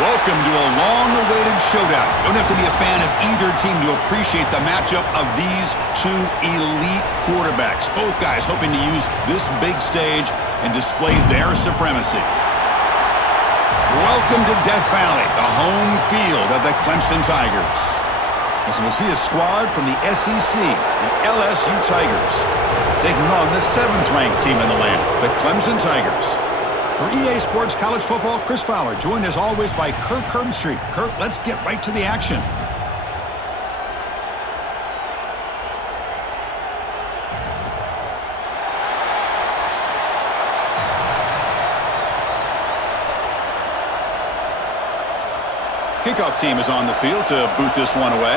Welcome to a long-awaited showdown. You don't have to be a fan of either team to appreciate the matchup of these two elite quarterbacks. Both guys hoping to use this big stage and display their supremacy. Welcome to Death Valley, the home field of the Clemson Tigers. As we'll see a squad from the SEC, the LSU Tigers, taking on the 7th-ranked team in the land, the Clemson Tigers. For EA Sports College Football, Chris Fowler, joined as always by Kirk Herbstreit. Kirk, let's get right to the action. Kickoff team is on the field to boot this one away.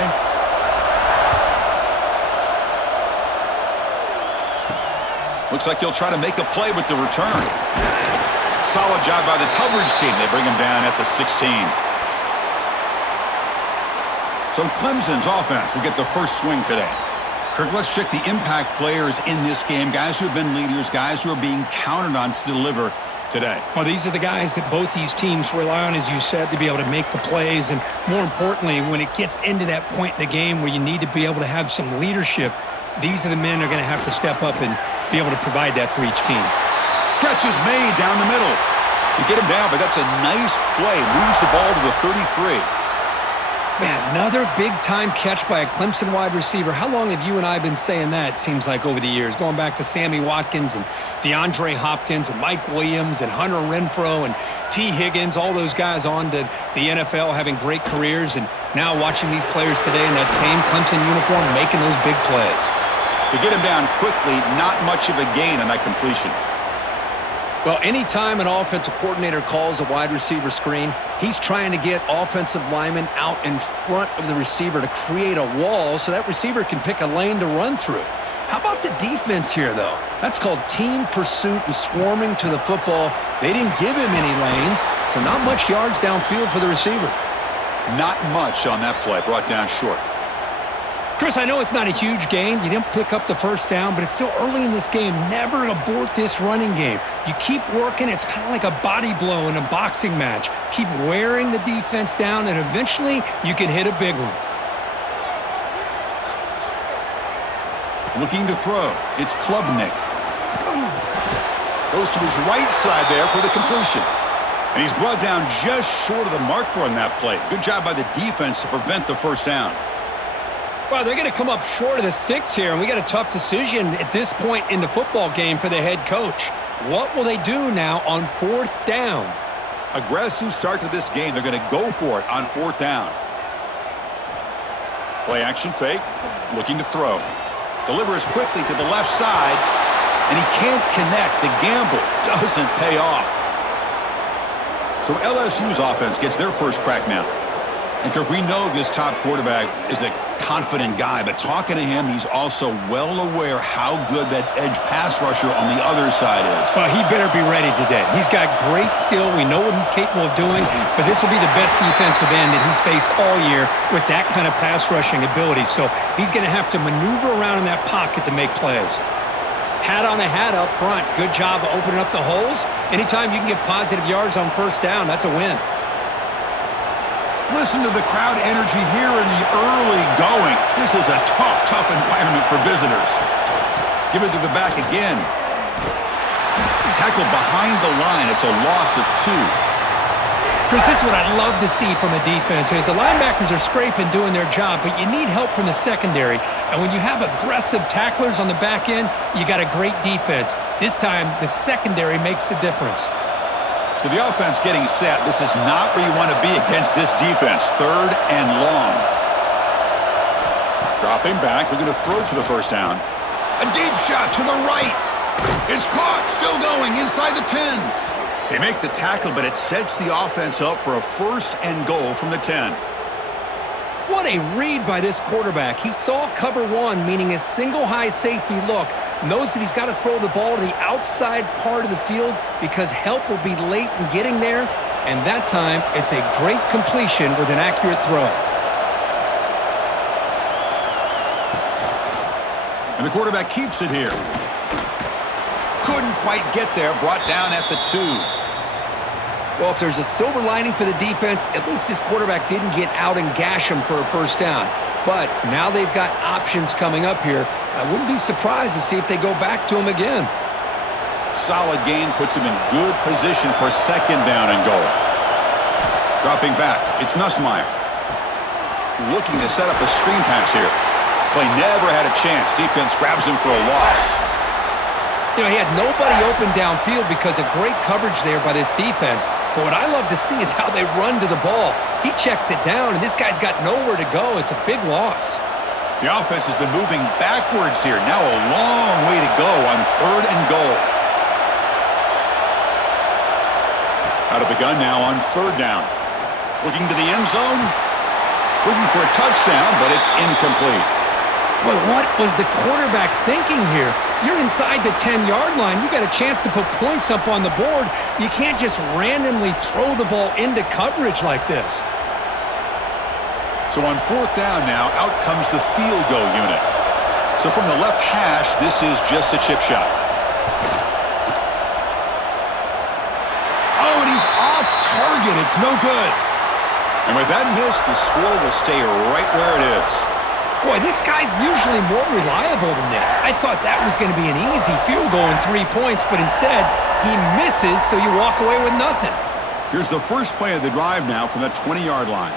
Looks like he'll try to make a play with the return. Solid job by the coverage team. They bring him down at the 16. So Clemson's offense will get the first swing today. Kirk, let's check the impact players in this game. Guys who have been leaders, guys who are being counted on to deliver today. Well, these are the guys that both these teams rely on, as you said, to be able to make the plays. And more importantly, when it gets into that point in the game where you need to be able to have some leadership, these are the men who are going to have to step up and be able to provide that for each team. Catch is made down the middle. You get him down, but that's a nice play. Moves the ball to the 33. Man, another big-time catch by a Clemson wide receiver. How long have you and I been saying that, it seems like, over the years? Going back to Sammy Watkins and DeAndre Hopkins and Mike Williams and Hunter Renfrow and T. Higgins, all those guys on to the NFL having great careers, and now watching these players today in that same Clemson uniform making those big plays. To get him down quickly, not much of a gain on that completion. Well, anytime an offensive coordinator calls a wide receiver screen, he's trying to get offensive linemen out in front of the receiver to create a wall so that receiver can pick a lane to run through. How about the defense here, though? That's called team pursuit and swarming to the football. They didn't give him any lanes, so not much yards downfield for the receiver. Not much on that play, brought down short. Chris, I know it's not a huge gain. You didn't pick up the first down, but it's still early in this game. Never abort this running game. You keep working. It's kind of like a body blow in a boxing match. Keep wearing the defense down, and eventually you can hit a big one. Looking to throw. It's Klubnik. Goes to his right side there for the completion. And he's brought down just short of the marker on that play. Good job by the defense to prevent the first down. Well, they're going to come up short of the sticks here, and we got a tough decision at this point in the football game for the head coach. What will they do now on 4th down? Aggressive start to this game. They're going to go for it on 4th down. Play action fake. Looking to throw. Delivers quickly to the left side, and he can't connect. The gamble doesn't pay off. So LSU's offense gets their first crack now. And Kirk, we know this top quarterback is a confident guy, but talking to him, he's also well aware how good that edge pass rusher on the other side is. Well, he better be ready today. He's got great skill. We know what he's capable of doing, but this will be the best defensive end that he's faced all year with that kind of pass rushing ability. So he's going to have to maneuver around in that pocket to make plays. Hat on a hat up front. Good job of opening up the holes. Anytime you can get positive yards on 1st down, that's a win. Listen to the crowd energy here in the early going. This is a tough environment for visitors. Give it to the back again. Tackled behind the line. It's a loss of 2. Chris, this is what I love to see from a defense is the linebackers are scraping, doing their job, but you need help from the secondary. And when you have aggressive tacklers on the back end, you got a great defense. This time, the secondary makes the difference. So the offense getting set. This is not where you want to be against this defense. 3rd and long. Dropping back. Looking to throw for the first down. A deep shot to the right. It's caught. Still going inside the 10. They make the tackle, but it sets the offense up for a 1st and goal from the 10. What a read by this quarterback. He saw cover 1, meaning a single high safety look. Knows that he's got to throw the ball to the outside part of the field because help will be late in getting there. And that time, it's a great completion with an accurate throw. And the quarterback keeps it here. Couldn't quite get there. Brought down at the 2. Well, if there's a silver lining for the defense, at least this quarterback didn't get out and gash him for a first down. But now they've got options coming up here. I wouldn't be surprised to see if they go back to him again. Solid gain puts him in good position for second down and goal. Dropping back, it's Nussmeier. Looking to set up a screen pass here. Play never had a chance. Defense grabs him for a loss. You know, he had nobody open downfield because of great coverage there by this defense. But what I love to see is how they run to the ball. He checks it down, and this guy's got nowhere to go. It's a big loss. The offense has been moving backwards here. Now a long way to go on third and goal. Out of the gun now on third down. Looking to the end zone. Looking for a touchdown, but it's incomplete. Boy, what was the quarterback thinking here? You're inside the 10-yard line. You got a chance to put points up on the board. You can't just randomly throw the ball into coverage like this. So on fourth down now, out comes the field goal unit. So from the left hash, this is just a chip shot. Oh, and he's off target. It's no good. And with that miss, the score will stay right where it is. Boy, this guy's usually more reliable than this. I thought that was going to be an easy field goal and 3 points, but instead, he misses, so you walk away with nothing. Here's the first play of the drive now from the 20-yard line.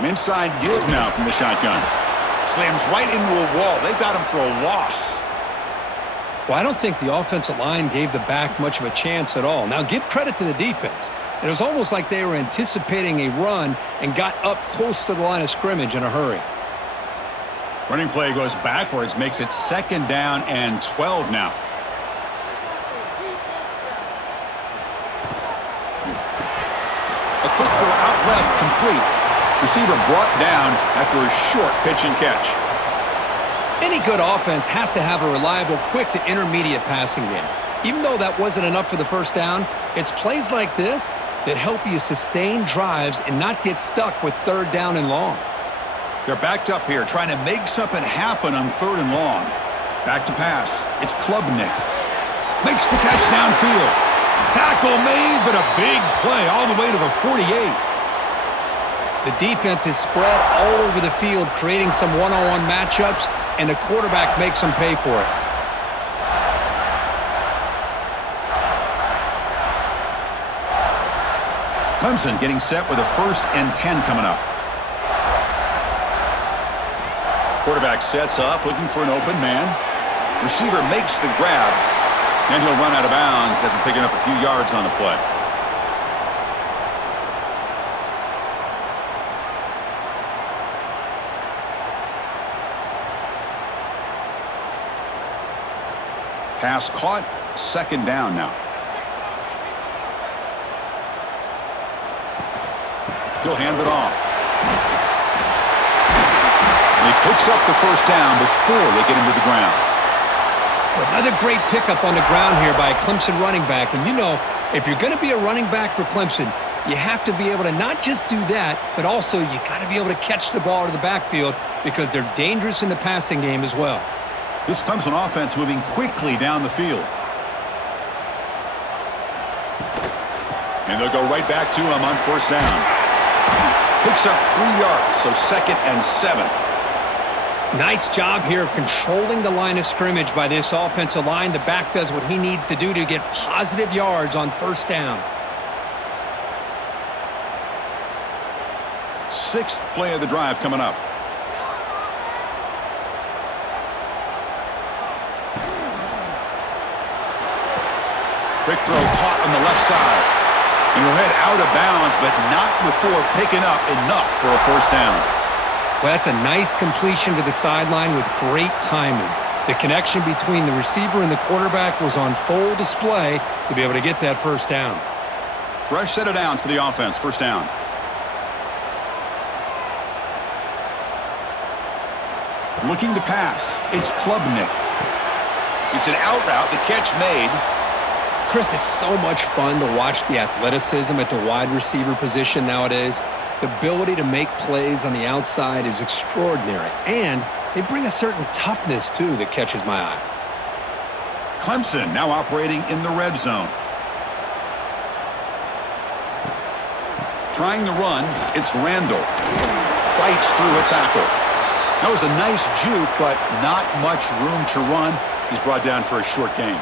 An inside give now from the shotgun. Slams right into a wall. They've got him for a loss. Well, I don't think the offensive line gave the back much of a chance at all. Now, give credit to the defense. It was almost like they were anticipating a run and got up close to the line of scrimmage in a hurry. Running play goes backwards, makes it second down and 12 now. A quick throw out left, complete. Receiver brought down after a short pitch and catch. Any good offense has to have a reliable, quick to intermediate passing game. Even though that wasn't enough for the first down, it's plays like this that help you sustain drives and not get stuck with third down and long. They're backed up here, trying to make something happen on third and long. Back to pass. It's Klubnik. Makes the catch downfield. Tackle made, but a big play all the way to the 48. The defense is spread all over the field, creating some one-on-one matchups, and the quarterback makes them pay for it. Clemson getting set with a 1st and 10 coming up. Quarterback sets up, looking for an open man. Receiver makes the grab, and he'll run out of bounds after picking up a few yards on the play. Pass caught, second down now. He'll hand it off. And he picks up the first down before they get him to the ground. Another great pickup on the ground here by a Clemson running back. And you know, if you're going to be a running back for Clemson, you have to be able to not just do that, but also you got to be able to catch the ball to the backfield because they're dangerous in the passing game as well. This Clemson offense moving quickly down the field. And they'll go right back to him on first down. Picks up 3 yards, so 2nd and 7. Nice job here of controlling the line of scrimmage by this offensive line. The back does what he needs to do to get positive yards on first down. 6th play of the drive coming up. Quick throw caught on the left side. And he'll head out of bounds, but not before picking up enough for a first down. Well, that's a nice completion to the sideline with great timing. The connection between the receiver and the quarterback was on full display to be able to get that first down. Fresh set of downs for the offense, first down. Looking to pass, it's Klubnik. It's an out route, the catch made. Chris, it's so much fun to watch the athleticism at the wide receiver position nowadays. The ability to make plays on the outside is extraordinary, and they bring a certain toughness, too, that catches my eye. Clemson now operating in the red zone. Trying the run, it's Randall. Fights through a tackle. That was a nice juke, but not much room to run. He's brought down for a short gain.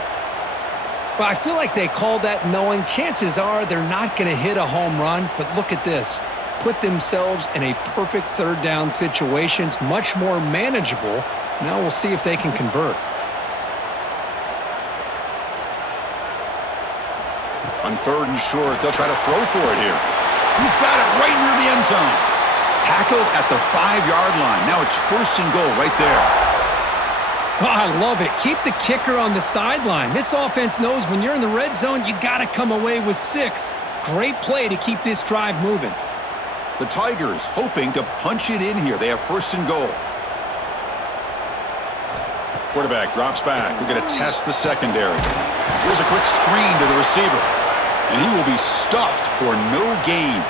Well, I feel like they called that knowing chances are they're not going to hit a home run, but look at this. Put themselves in a perfect third down situation. It's much more manageable. Now we'll see if they can convert. On 3rd and short, they'll try to throw for it here. He's got it right near the end zone. Tackled at the 5-yard line. Now it's 1st and goal right there. Oh, I love it. Keep the kicker on the sideline. This offense knows when you're in the red zone, you got to come away with 6. Great play to keep this drive moving. The Tigers hoping to punch it in here. They have 1st and goal. Quarterback drops back. We're going to test the secondary. Here's a quick screen to the receiver. And he will be stuffed for no gain.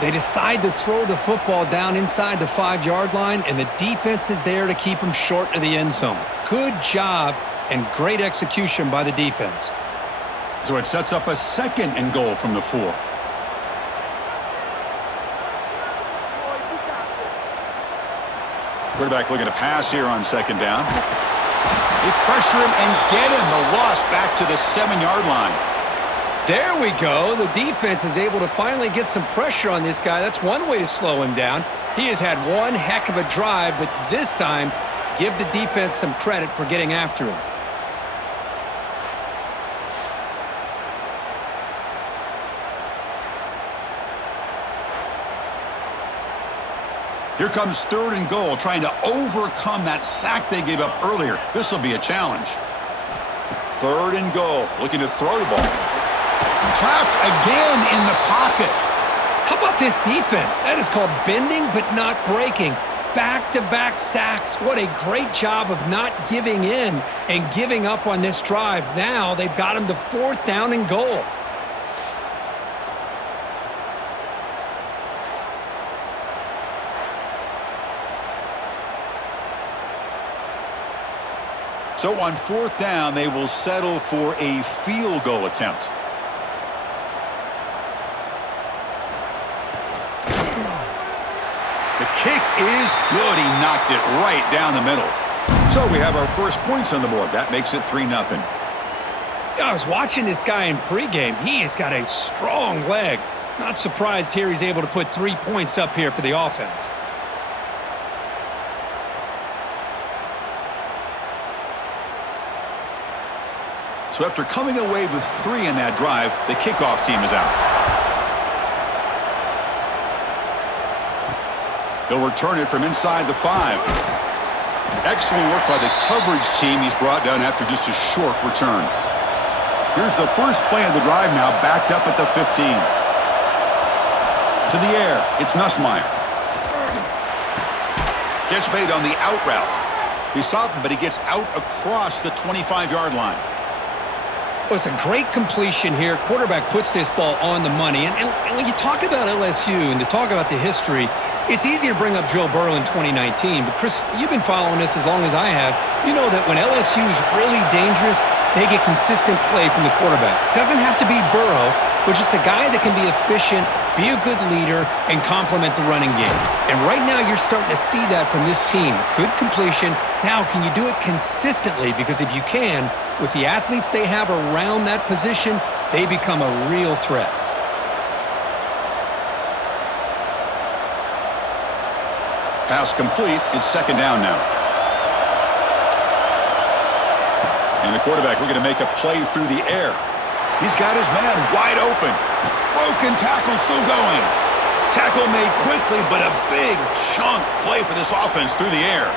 They decide to throw the football down inside the 5-yard line, and the defense is there to keep him short of the end zone. Good job and great execution by the defense. So it sets up a 2nd and goal from the 4. Quarterback looking to pass here on 2nd down. They pressure him and get him. The loss back to the 7-yard line. There we go. The defense is able to finally get some pressure on this guy. That's one way to slow him down. He has had one heck of a drive, but this time, give the defense some credit for getting after him. Here comes 3rd and goal, trying to overcome that sack they gave up earlier. This will be a challenge. 3rd and goal, looking to throw the ball. Trapped again in the pocket. How about this defense? That is called bending but not breaking. Back-to-back sacks. What a great job of not giving in and giving up on this drive. Now they've got him to 4th down and goal. So on 4th down, they will settle for a field goal attempt. The kick is good. He knocked it right down the middle. So we have our first points on the board. That makes it 3-0. I was watching this guy in pregame. He has got a strong leg. Not surprised here he's able to put 3 points up here for the offense. So after coming away with 3 in that drive, the kickoff team is out. He'll return it from inside the 5. Excellent work by the coverage team. He's brought down after just a short return. Here's the first play of the drive now, backed up at the 15. To the air, it's Nussmeier. Catch made on the out route. He stopped him, but he gets out across the 25-yard line. Well, it's a great completion here. Quarterback puts this ball on the money. And when you talk about LSU and to talk about the history, it's easy to bring up Joe Burrow in 2019. But, Chris, you've been following this as long as I have. You know that when LSU is really dangerous, they get consistent play from the quarterback. It doesn't have to be Burrow, but just a guy that can be efficient, be a good leader, and complement the running game. And right now you're starting to see that from this team. Good completion. Now, can you do it consistently? Because if you can, with the athletes they have around that position, they become a real threat. Pass complete. It's 2nd down now. And the quarterback looking to make a play through the air. He's got his man wide open. Broken tackle still going. Tackle made quickly, but a big chunk play for this offense through the air.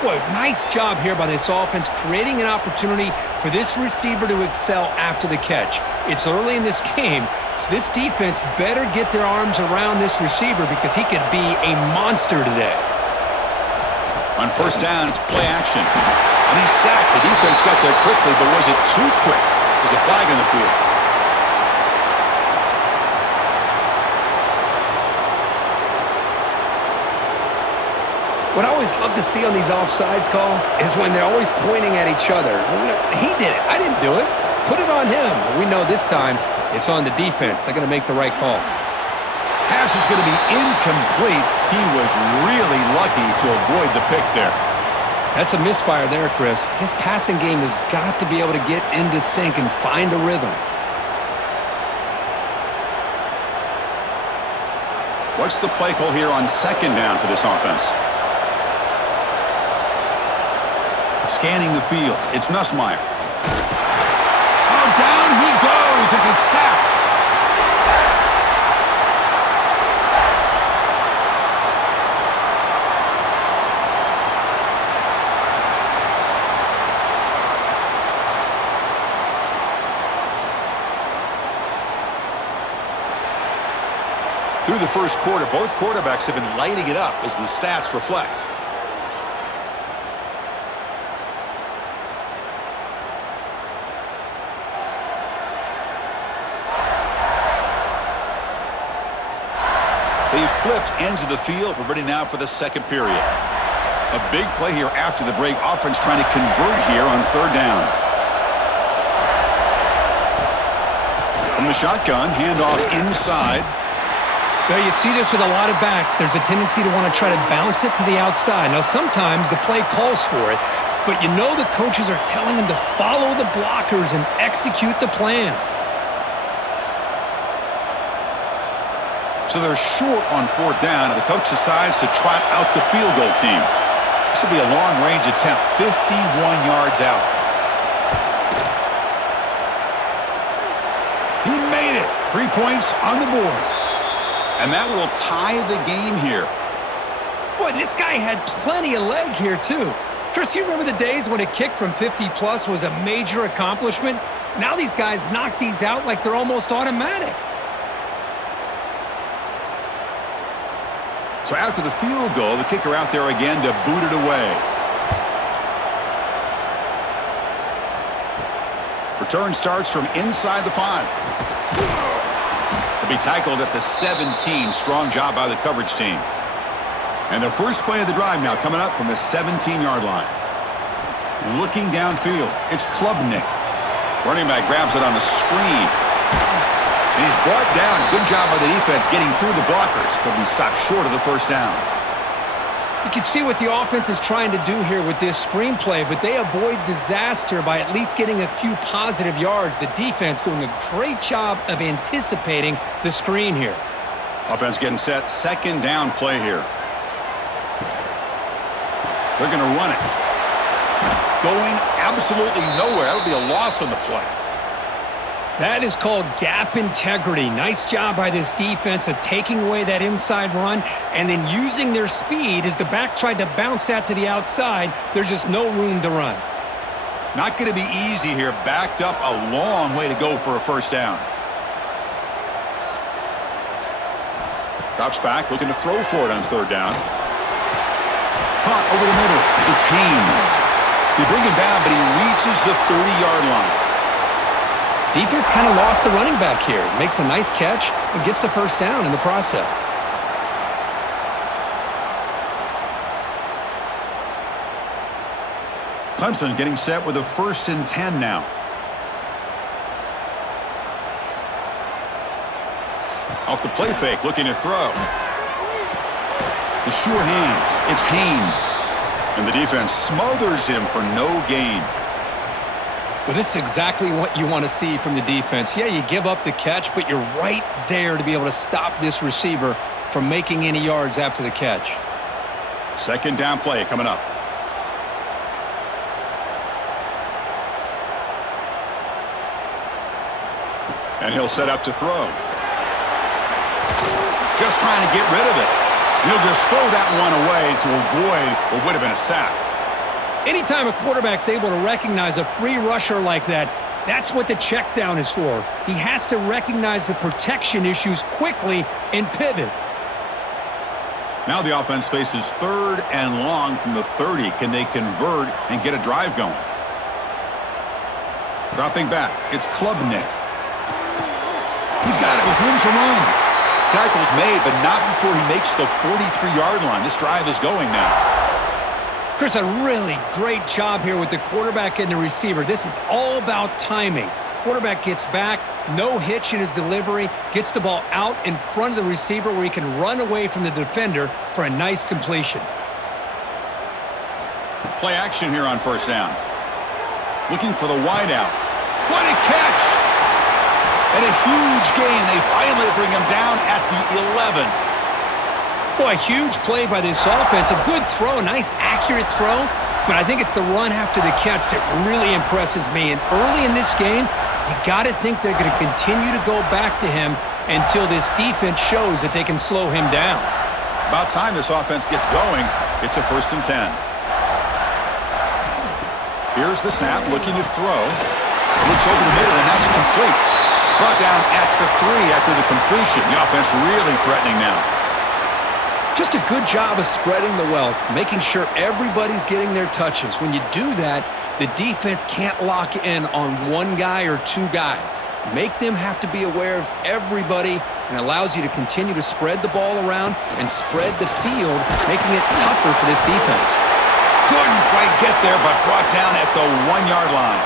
Boy, nice job here by this offense, creating an opportunity for this receiver to excel after the catch. It's early in this game, so this defense better get their arms around this receiver because he could be a monster today. On 1st down, it's play action. And he's sacked. The defense got there quickly, but was it too quick? There's a flag in the field. What I always love to see on these offsides call is when they're always pointing at each other. He did it. I didn't do it. Put it on him. We know this time it's on the defense. They're going to make the right call. Pass is going to be incomplete. He was really lucky to avoid the pick there. That's a misfire there, Chris. This passing game has got to be able to get into sync and find a rhythm. What's the play call here on second down for this offense? Scanning the field. It's Nussmeier. Oh, down he goes. It's a sack. Through the first quarter, both quarterbacks have been lighting it up as the stats reflect. They've flipped ends of the field. We're ready now for the second period. A big play here after the break. Offense trying to convert here on third down. From the shotgun, handoff inside. Well, you see this with a lot of backs. There's a tendency to want to try to bounce it to the outside. Now, sometimes the play calls for it, but you know the coaches are telling them to follow the blockers and execute the plan. So they're short on fourth down, and the coach decides to trot out the field goal team. This will be a long-range attempt, 51 yards out. He made it. 3 points on the board. And that will tie the game here. Boy, this guy had plenty of leg here, too. Chris, you remember the days when a kick from 50-plus was a major accomplishment? Now these guys knock these out like they're almost automatic. So after the field goal, the kicker out there again to boot it away. Return starts from inside the 5. Be tackled at the 17. Strong job by the coverage team. And the first play of the drive now coming up from the 17-yard line. Looking downfield, it's Klubnik. Running back grabs it on a screen. And he's brought down. Good job by the defense getting through the blockers. But he stopped short of the first down. You can see what the offense is trying to do here with this screenplay, but they avoid disaster by at least getting a few positive yards. The defense doing a great job of anticipating the screen here. Offense getting set. Second down play here. They're going to run it. Going absolutely nowhere. That'll be a loss on the play. That is called gap integrity. Nice job by this defense of taking away that inside run and then using their speed as the back tried to bounce that to the outside. There's just no room to run. Not going to be easy here. Backed up a long way to go for a first down. Drops back, looking to throw for it on third down. Caught over the middle. It's Haynes. They bring him down, but he reaches the 30-yard line. Defense kind of lost a running back here. Makes a nice catch and gets the first down in the process. Clemson getting set with a 1st and 10 now. Off the play fake, looking to throw. The sure hands. It's Haynes. And the defense smothers him for no gain. Well, this is exactly what you want to see from the defense. Yeah, you give up the catch, but you're right there to be able to stop this receiver from making any yards after the catch. Second down play coming up. And he'll set up to throw. Just trying to get rid of it. He'll just throw that one away to avoid what would have been a sack. Anytime a quarterback's able to recognize a free rusher like that, that's what the check down is for. He has to recognize the protection issues quickly and pivot. Now the offense faces 3rd and long from the 30. Can they convert and get a drive going? Dropping back, it's Klubnik. He's got it with room to run. Tackle's made, but not before he makes the 43-yard line. This drive is going now. Chris, a really great job here with the quarterback and the receiver. This is all about timing. Quarterback gets back, no hitch in his delivery, gets the ball out in front of the receiver where he can run away from the defender for a nice completion. Play action here on first down. Looking for the wideout. What a catch! And a huge gain. They finally bring him down at the 11. Boy, a huge play by this offense. A good throw, a nice accurate throw, but I think it's the run after the catch that really impresses me. And early in this game, you got to think they're going to continue to go back to him until this defense shows that they can slow him down. About time this offense gets going. It's a 1st and 10. Here's the snap, looking to throw. Looks over the middle, and that's complete. Brought down at the 3 after the completion. The offense really threatening now. Just a good job of spreading the wealth, making sure everybody's getting their touches. When you do that, the defense can't lock in on one guy or two guys. Make them have to be aware of everybody, and allows you to continue to spread the ball around and spread the field, making it tougher for this defense. Couldn't quite get there, but brought down at the 1-yard line.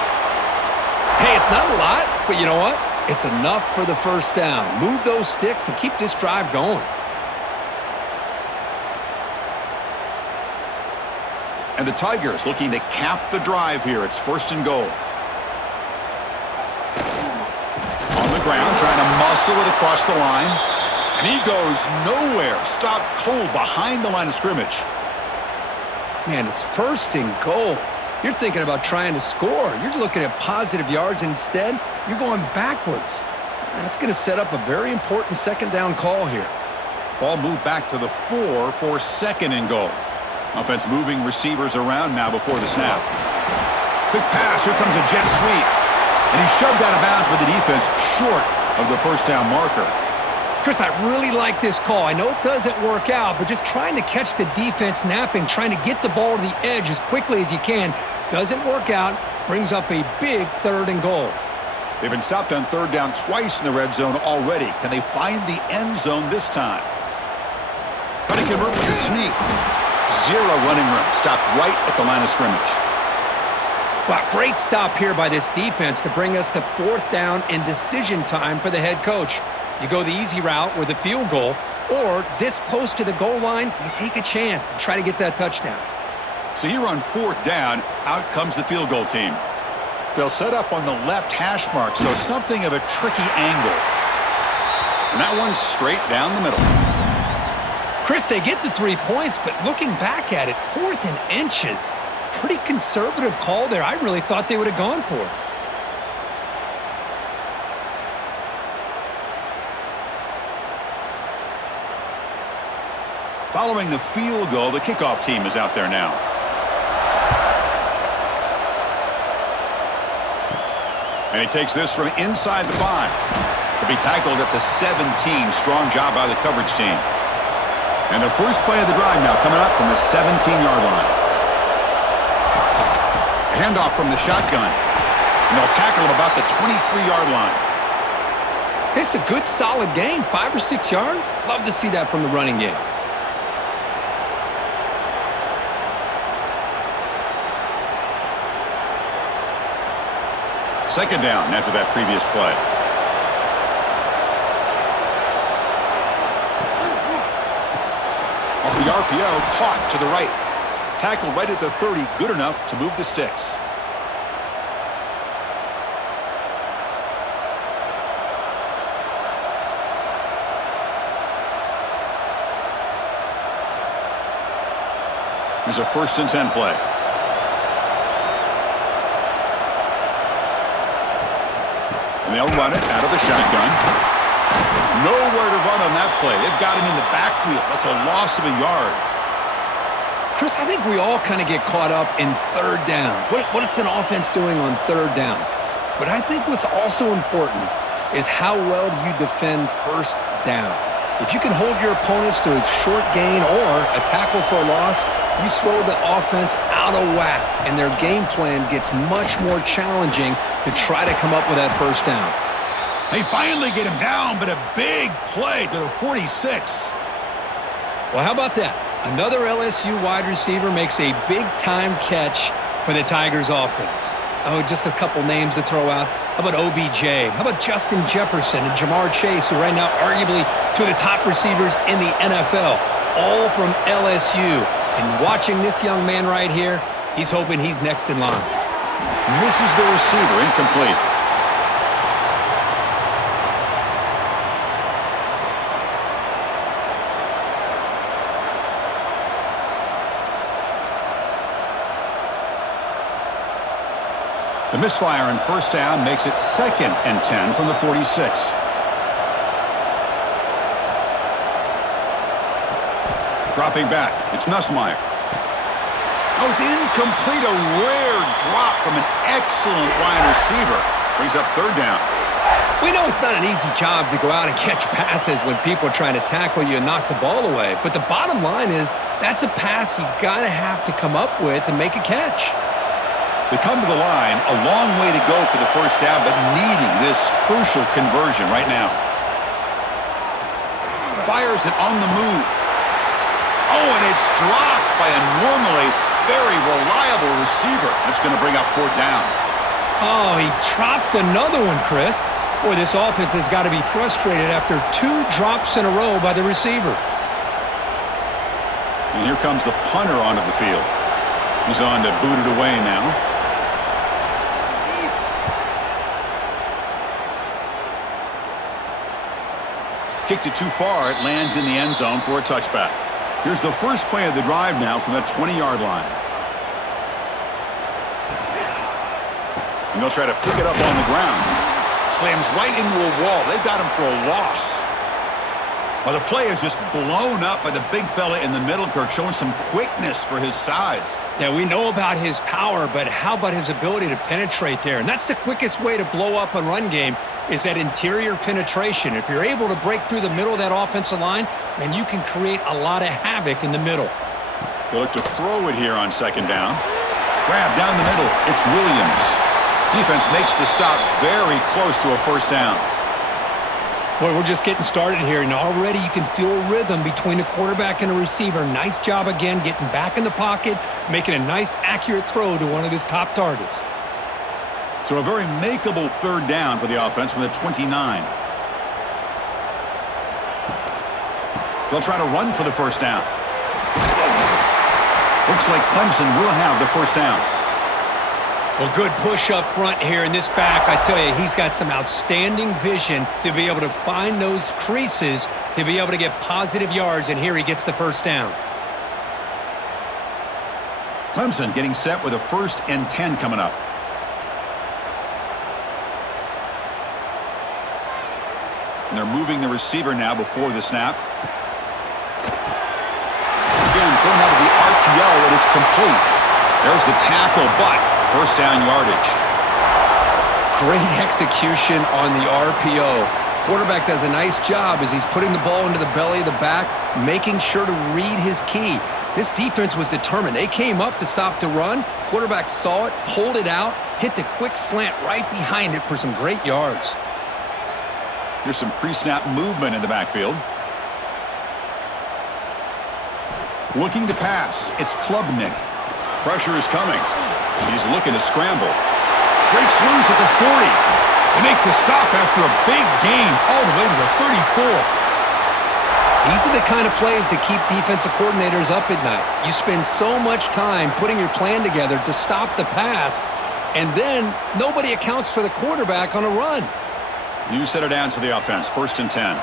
Hey, it's not a lot, but you know what? It's enough for the first down. Move those sticks and keep this drive going. And the Tigers looking to cap the drive here. It's 1st and goal. On the ground, trying to muscle it across the line. And he goes nowhere. Stopped cold behind the line of scrimmage. Man, it's 1st and goal. You're thinking about trying to score. You're looking at positive yards, and instead, you're going backwards. That's going to set up a very important 2nd down call here. Ball moved back to the 4 for 2nd and goal. Offense moving receivers around now before the snap. Quick pass. Here comes a jet sweep. And he's shoved out of bounds by the defense short of the 1st down marker. Chris, I really like this call. I know it doesn't work out, but just trying to catch the defense napping, trying to get the ball to the edge as quickly as you can, doesn't work out, brings up a big 3rd and goal. They've been stopped on 3rd down twice in the red zone already. Can they find the end zone this time? Trying to convert with a sneak. 0 running room. Stopped right at the line of scrimmage. Wow, great stop here by this defense to bring us to 4th down and decision time for the head coach. You go the easy route with a field goal, or this close to the goal line, you take a chance and try to get that touchdown. So here on 4th down, out comes the field goal team. They'll set up on the left hash mark, so something of a tricky angle. And that one's straight down the middle. Chris, they get the 3 points, but looking back at it, 4th and inches. Pretty conservative call there. I really thought they would have gone for it. Following the field goal, the kickoff team is out there now. And he takes this from inside the 5. To be tackled at the 17. Strong job by the coverage team. And their first play of the drive now coming up from the 17-yard line. A handoff from the shotgun. And they'll tackle him about the 23-yard line. It's a good, solid gain. 5 or 6 yards. Love to see that from the running game. Second down after that previous play. Off the RPO, caught to the right. Tackled right at the 30, good enough to move the sticks. Here's a 1st and 10 play. And they'll run it out of the shotgun. Nowhere to run on that play. They've got him in the backfield. That's a loss of a yard. Chris, I think we all kind of get caught up in 3rd down. What's an offense doing on 3rd down? But I think what's also important is how well do you defend 1st down. If you can hold your opponents to a short gain or a tackle for a loss, you throw the offense out of whack, and their game plan gets much more challenging to try to come up with that 1st down. They finally get him down, but a big play to the 46. Well, how about that? Another LSU wide receiver makes a big-time catch for the Tigers offense. Oh, just a couple names to throw out. How about OBJ? How about Justin Jefferson and Jamar Chase, who right now arguably two of the top receivers in the NFL, all from LSU. And watching this young man right here, he's hoping he's next in line. Misses the receiver, incomplete. The misfire on first down makes it 2nd and 10 from the 46. Dropping back, it's Nussmeier. Oh, it's incomplete. A rare drop from an excellent wide receiver. Brings up 3rd down. We know it's not an easy job to go out and catch passes when people are trying to tackle you and knock the ball away. But the bottom line is that's a pass you gotta have to come up with and make a catch. They come to the line, a long way to go for the first down, but needing this crucial conversion right now. Fires it on the move. Oh, and it's dropped by a normally very reliable receiver. That's going to bring up 4th down. Oh, he dropped another one, Chris. Boy, this offense has got to be frustrated after 2 drops in a row by the receiver. And here comes the punter onto the field. He's on to boot it away now. Kicked it too far. It lands in the end zone for a touchback. Here's the first play of the drive now from the 20-yard line. And they'll try to pick it up on the ground. Slams right into a wall. They've got him for a loss. Well, the play is just blown up by the big fella in the middle, Kirk, showing some quickness for his size. Yeah, we know about his power, but how about his ability to penetrate there? And that's the quickest way to blow up a run game is that interior penetration. If you're able to break through the middle of that offensive line, then you can create a lot of havoc in the middle. They look to throw it here on 2nd down. Grab down the middle. It's Williams. Defense makes the stop very close to a first down. Boy, we're just getting started here, and already you can feel a rhythm between the quarterback and the receiver. Nice job again getting back in the pocket, making a nice, accurate throw to one of his top targets. So a very makeable 3rd down for the offense from the 29. They'll try to run for the first down. Looks like Clemson will have the first down. Well, good push up front here in this back. I tell you, he's got some outstanding vision to be able to find those creases, to be able to get positive yards, and here he gets the first down. Clemson getting set with a 1st and 10 coming up. And they're moving the receiver now before the snap. Again, thrown out of the RPO, and it's complete. There's the tackle, but first down yardage. Great execution on the RPO. Quarterback does a nice job as he's putting the ball into the belly of the back, making sure to read his key. This defense was determined. They came up to stop the run. Quarterback saw it, pulled it out, hit the quick slant right behind it for some great yards. Here's some pre-snap movement in the backfield. Looking to pass. It's Klubnik. Pressure is coming. He's looking to scramble. Breaks loose at the 40. They make the stop after a big gain all the way to the 34. These are the kind of plays that keep defensive coordinators up at night. You spend so much time putting your plan together to stop the pass, and then nobody accounts for the quarterback on a run. New set of downs for the offense. 1st and 10.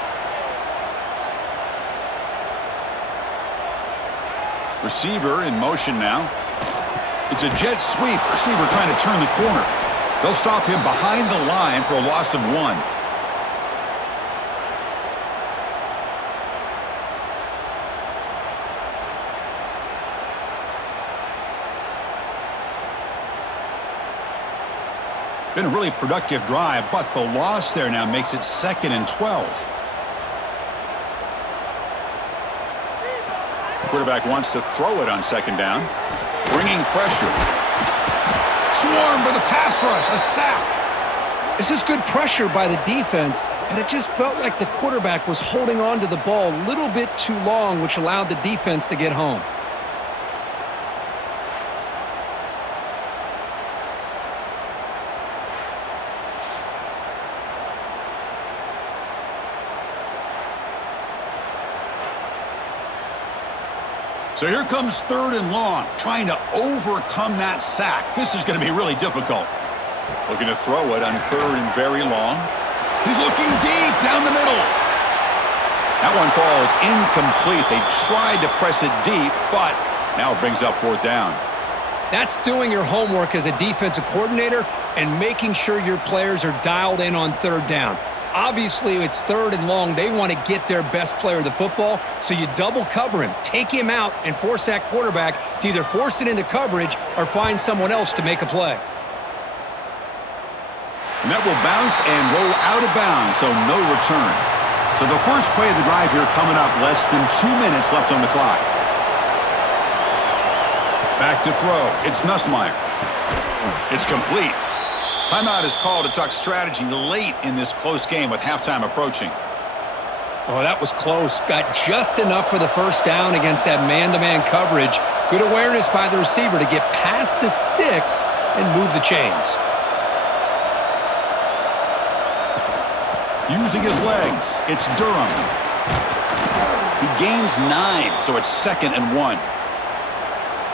Receiver in motion now. It's a jet sweep. Receiver trying to turn the corner. They'll stop him behind the line for a loss of 1. Been a really productive drive, but the loss there now makes it 2nd and 12. Quarterback wants to throw it on 2nd down. Bringing pressure. Swarmed by the pass rush. A sack. This is good pressure by the defense, but it just felt like the quarterback was holding on to the ball a little bit too long, which allowed the defense to get home. So here comes 3rd and long, trying to overcome that sack. This is going to be really difficult. Looking to throw it on 3rd and very long. He's looking deep down the middle. That one falls incomplete. They tried to press it deep, but now it brings up 4th down. That's doing your homework as a defensive coordinator and making sure your players are dialed in on 3rd down. Obviously, it's 3rd and long. They want to get their best player of the football, so you double cover him, take him out, and force that quarterback to either force it into coverage or find someone else to make a play. And that will bounce and roll out of bounds, so no return. So the first play of the drive here coming up, less than 2 minutes left on the clock. Back to throw. It's Nussmeier. It's complete. Timeout is called to talk strategy late in this close game with halftime approaching. Oh, that was close. Got just enough for the first down against that man-to-man coverage. Good awareness by the receiver to get past the sticks and move the chains. Using his legs, it's Durham. He gains 9, so it's 2nd and 1.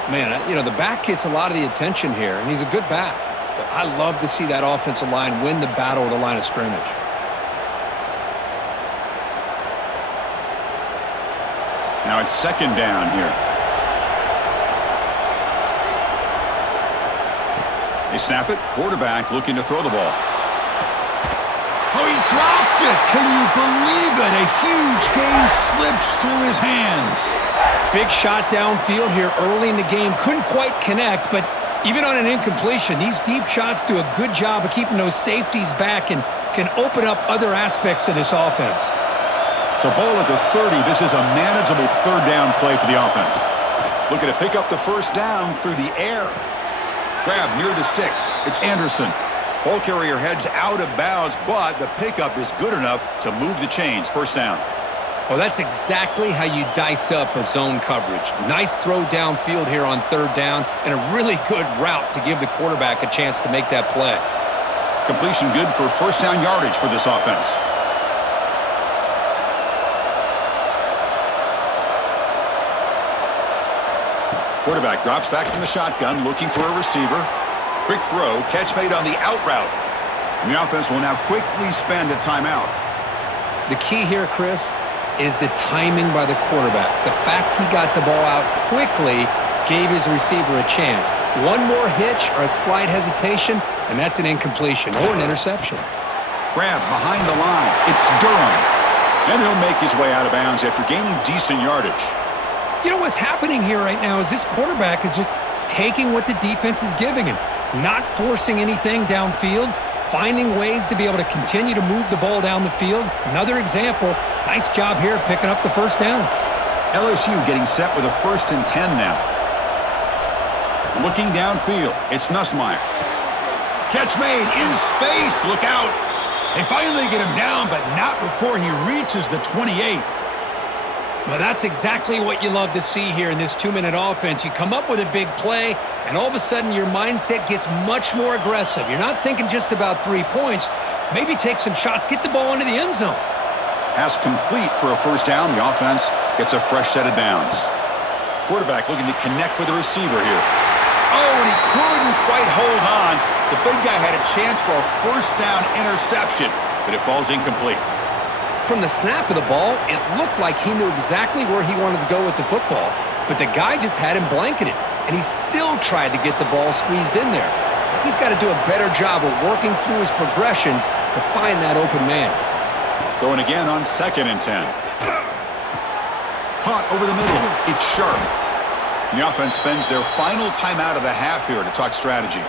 Man, the back gets a lot of the attention here, and he's a good back. But I love to see that offensive line win the battle at the line of scrimmage. Now it's 2nd down here. They snap it. Quarterback looking to throw the ball. Oh, he dropped it. Can you believe it? A huge gain slips through his hands. Big shot downfield here early in the game. Couldn't quite connect, but even on an incompletion, these deep shots do a good job of keeping those safeties back and can open up other aspects of this offense. So ball at the 30. This is a manageable 3rd down play for the offense. Looking to pick up the first down through the air. Grab near the sticks. It's Anderson. Ball carrier heads out of bounds, but the pickup is good enough to move the chains. First down. Well, that's exactly how you dice up a zone coverage. Nice throw downfield here on 3rd down, and a really good route to give the quarterback a chance to make that play. Completion good for first down yardage for this offense. Quarterback drops back from the shotgun, looking for a receiver. Quick throw, catch made on the out route. And the offense will now quickly spend a timeout. The key here, Chris, is the timing by the quarterback. The fact he got the ball out quickly gave his receiver a chance. One more hitch or a slight hesitation, and that's an incompletion or an interception. Grab behind the line. It's Durham. And he'll make his way out of bounds after gaining decent yardage. You know what's happening here right now is this quarterback is just taking what the defense is giving him, not forcing anything downfield, finding ways to be able to continue to move the ball down the field. Another example, nice job here picking up the first down. LSU getting set with a 1st and 10 now. Looking downfield, it's Nussmeier. Catch made in space, look out. They finally get him down, but not before he reaches the 28. Well, that's exactly what you love to see here in this 2-minute offense. You come up with a big play, and all of a sudden your mindset gets much more aggressive. You're not thinking just about 3 points. Maybe take some shots, get the ball into the end zone. Pass complete for a first down. The offense gets a fresh set of downs. Quarterback looking to connect with the receiver here. Oh, and he couldn't quite hold on. The big guy had a chance for a first down interception, but it falls incomplete. From the snap of the ball, it looked like he knew exactly where he wanted to go with the football, but the guy just had him blanketed, and he still tried to get the ball squeezed in there. I think he's got to do a better job of working through his progressions to find that open man. Going again on 2nd and 10. Caught over the middle. It's Sharp. And the offense spends their final timeout of the half here to talk strategy.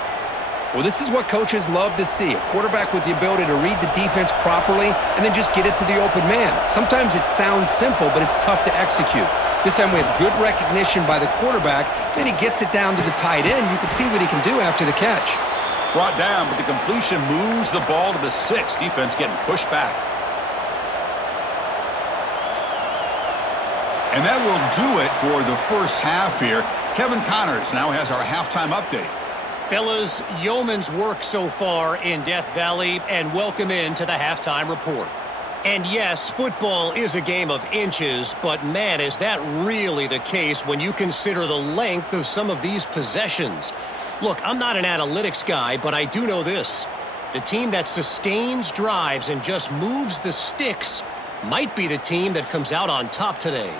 Well, this is what coaches love to see. A quarterback with the ability to read the defense properly and then just get it to the open man. Sometimes it sounds simple, but it's tough to execute. This time we have good recognition by the quarterback. Then he gets it down to the tight end. You can see what he can do after the catch. Brought down, but the completion moves the ball to the 6. Defense getting pushed back. And that will do it for the first half here. Kevin Connors now has our halftime update. Fellas, yeoman's work so far in Death Valley, and welcome into the halftime report. And yes, football is a game of inches, but man, is that really the case when you consider the length of some of these possessions. Look, I'm not an analytics guy, but I do know this. The team that sustains drives and just moves the sticks might be the team that comes out on top today.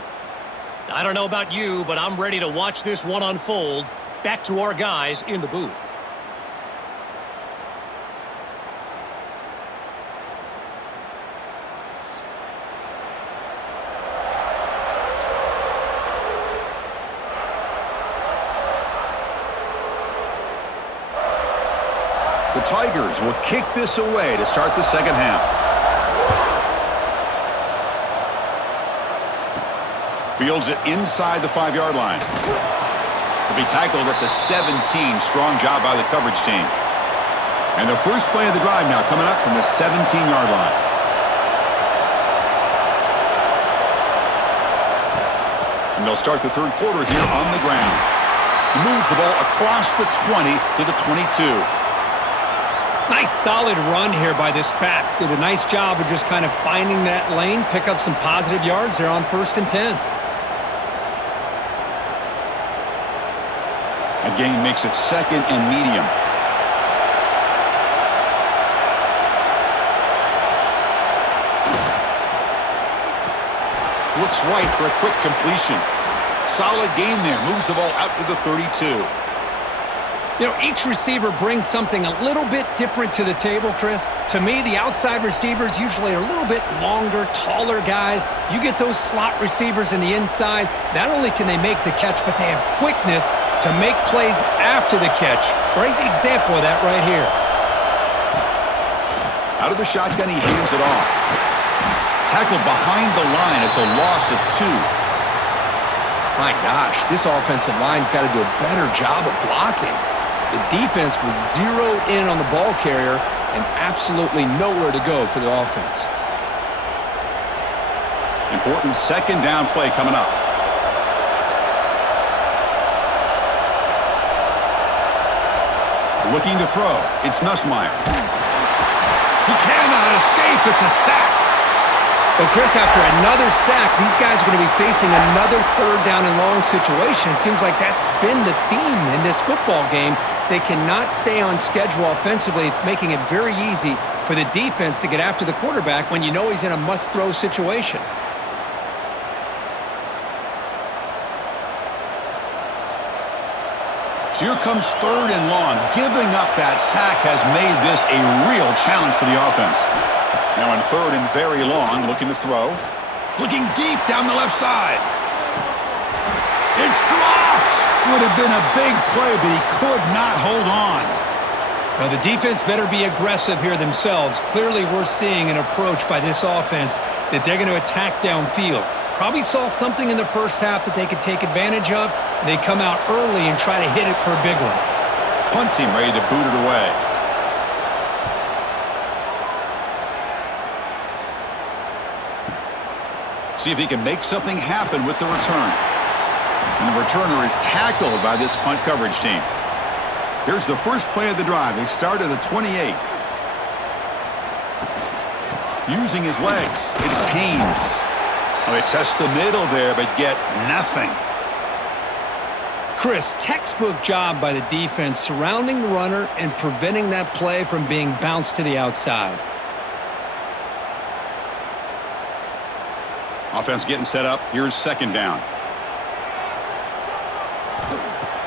I don't know about you, but I'm ready to watch this one unfold. Back to our guys in the booth. The Tigers will kick this away to start the second half. Fields it inside the 5-yard line. To be tackled at the 17. Strong job by the coverage team. And the first play of the drive now coming up from the 17-yard line. And they'll start the third quarter here on the ground. He moves the ball across the 20 to the 22. Nice solid run here by this back. Did a nice job of just kind of finding that lane, pick up some positive yards there on 1st and 10. A gain makes it 2nd and medium. Looks right for a quick completion. Solid gain there. Moves the ball out to the 32. You know, each receiver brings something a little bit different to the table, Chris. To me, the outside receivers usually are a little bit longer, taller guys. You get those slot receivers in the inside, not only can they make the catch, but they have quickness to make plays after the catch. Great example of that right here. Out of the shotgun, he hands it off. Tackled behind the line. It's a loss of 2. My gosh, this offensive line's got to do a better job of blocking. The defense was zeroed in on the ball carrier and absolutely nowhere to go for the offense. Important second down play coming up. Looking to throw. It's Nussmeier. He cannot escape. It's a sack. Well, Chris, after another sack, these guys are going to be facing another 3rd down and long situation. It seems like that's been the theme in this football game. They cannot stay on schedule offensively, making it very easy for the defense to get after the quarterback when you know he's in a must-throw situation. So here comes 3rd and long. Giving up that sack has made this a real challenge for the offense. Now in 3rd and very long, looking to throw. Looking deep down the left side. It's dropped! Would have been a big play, but he could not hold on. Well, the defense better be aggressive here themselves. Clearly, we're seeing an approach by this offense that they're going to attack downfield. Probably saw something in the first half that they could take advantage of. They come out early and try to hit it for a big one. Punt team ready to boot it away. See if he can make something happen with the return. And the returner is tackled by this punt coverage team. Here's the first play of the drive. They start at the 28. Using his legs, it's Haynes. Well, they test the middle there, but get nothing. Chris, textbook job by the defense surrounding the runner and preventing that play from being bounced to the outside. Offense getting set up. Here's 2nd down.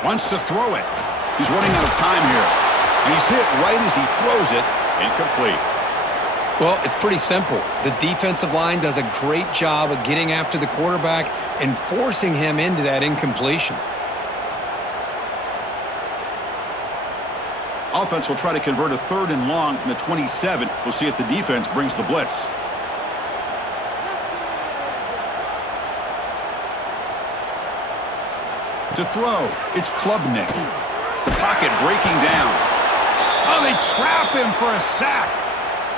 Wants to throw it. He's running out of time here. And he's hit right as he throws it. Incomplete. Well, it's pretty simple. The defensive line does a great job of getting after the quarterback and forcing him into that incompletion. Offense will try to convert a 3rd and long from the 27. We'll see if the defense brings the blitz. To throw, it's Klubnik. The pocket breaking down. Oh, they trap him for a sack.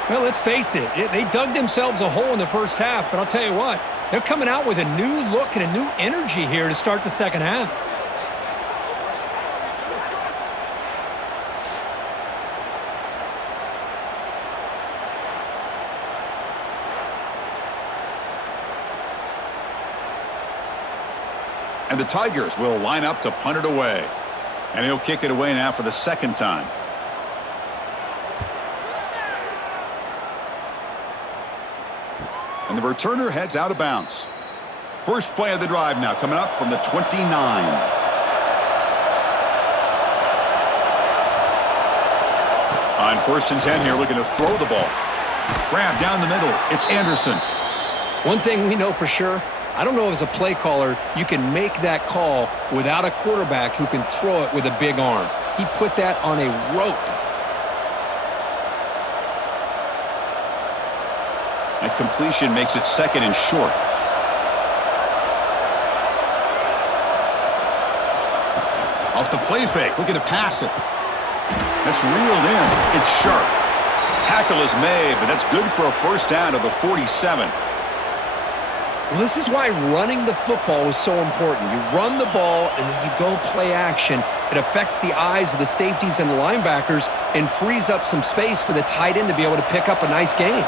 Well, let's face it, they dug themselves a hole in the first half, but I'll tell you what, they're coming out with a new look and a new energy here to start the second half. And the Tigers will line up to punt it away. And he'll kick it away now for the second time. And the returner heads out of bounds. First play of the drive now coming up from the 29. On 1st and 10 here, looking to throw the ball. Grab down the middle. It's Anderson. One thing we know for sure, I don't know as a play caller, you can make that call without a quarterback who can throw it with a big arm. He put that on a rope. That completion makes it 2nd and short. Off the play fake, looking to pass it. That's reeled in. It's sharp. Tackle is made, but that's good for a first down to the 47. Well, this is why running the football is so important. You run the ball, and then you go play action. It affects the eyes of the safeties and the linebackers and frees up some space for the tight end to be able to pick up a nice gain.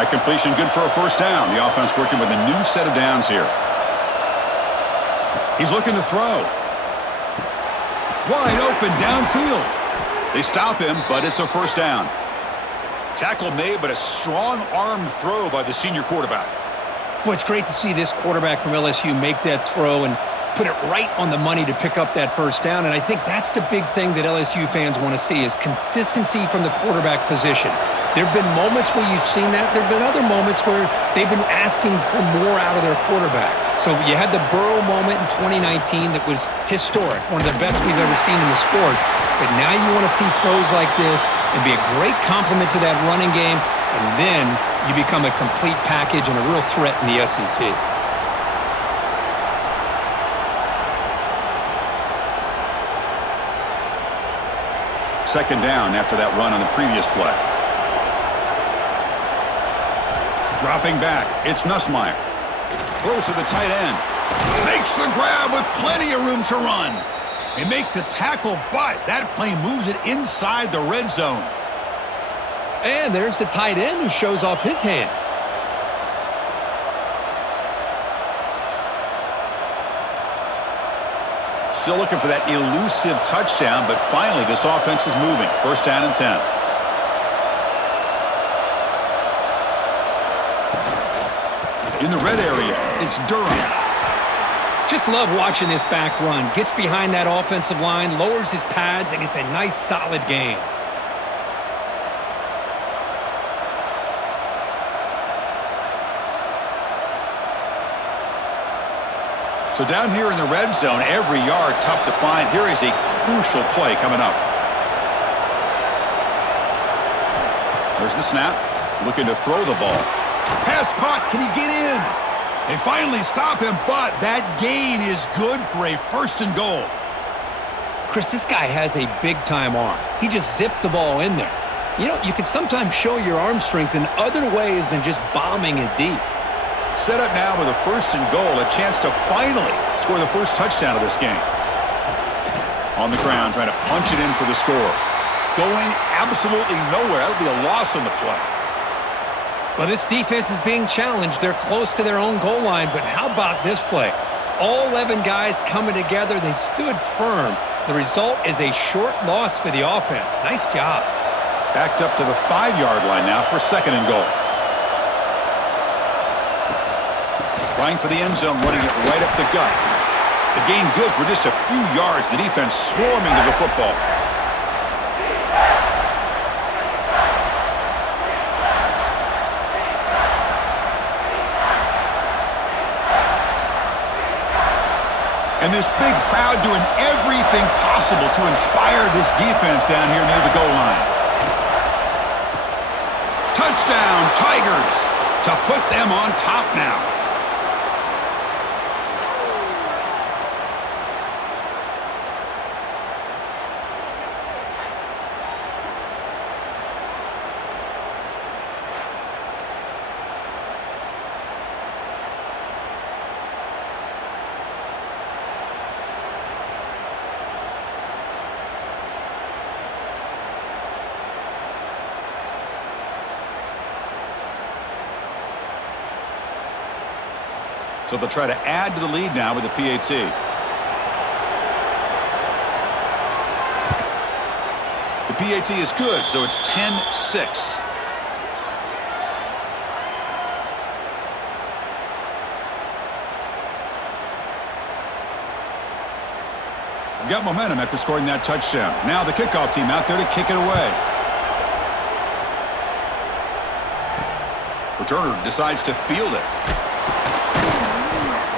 That completion good for a first down. The offense working with a new set of downs here. He's looking to throw. Wide open downfield. They stop him, but it's a first down. Tackle made, but a strong arm throw by the senior quarterback. Boy, it's great to see this quarterback from LSU make that throw and put it right on the money to pick up that first down. And I think that's the big thing that LSU fans want to see is consistency from the quarterback position. There have been moments where you've seen that. There have been other moments where they've been asking for more out of their quarterback. So you had the Burrow moment in 2019 that was historic, one of the best we've ever seen in the sport. But now you want to see throws like this and be a great complement to that running game, and then you become a complete package and a real threat in the SEC. Second down after that run on the previous play. Dropping back, it's Nussmeier. Throws to the tight end. Makes the grab with plenty of room to run. They make the tackle, but that play moves it inside the red zone. And there's the tight end who shows off his hands. Still looking for that elusive touchdown, but finally this offense is moving. First down and 10. In the red area, it's Durham. Just love watching this back run. Gets behind that offensive line, lowers his pads, and gets a nice solid gain. So down here in the red zone, every yard tough to find. Here is a crucial play coming up. There's the snap. Looking to throw the ball. Pass caught. Can he get in? They finally stop him, but that gain is good for a 1st and goal. Chris, this guy has a big-time arm. He just zipped the ball in there. You know, you can sometimes show your arm strength in other ways than just bombing it deep. Set up now with a 1st and goal, a chance to finally score the first touchdown of this game. On the ground, trying to punch it in for the score. Going absolutely nowhere. That'll be a loss on the play. Well, this defense is being challenged. They're close to their own goal line, but how about this play? All 11 guys coming together. They stood firm. The result is a short loss for the offense. Nice job. Backed up to the 5-yard line now for 2nd and goal. Trying for the end zone, running it right up the gut. The gain good for just a few yards. The defense swarming to the football. And this big crowd doing everything possible to inspire this defense down here near the goal line. Touchdown, Tigers, to put them on top now. So they'll try to add to the lead now with the PAT. The PAT is good, so it's 10-6. Got momentum after scoring that touchdown. Now the kickoff team out there to kick it away. Returner decides to field it.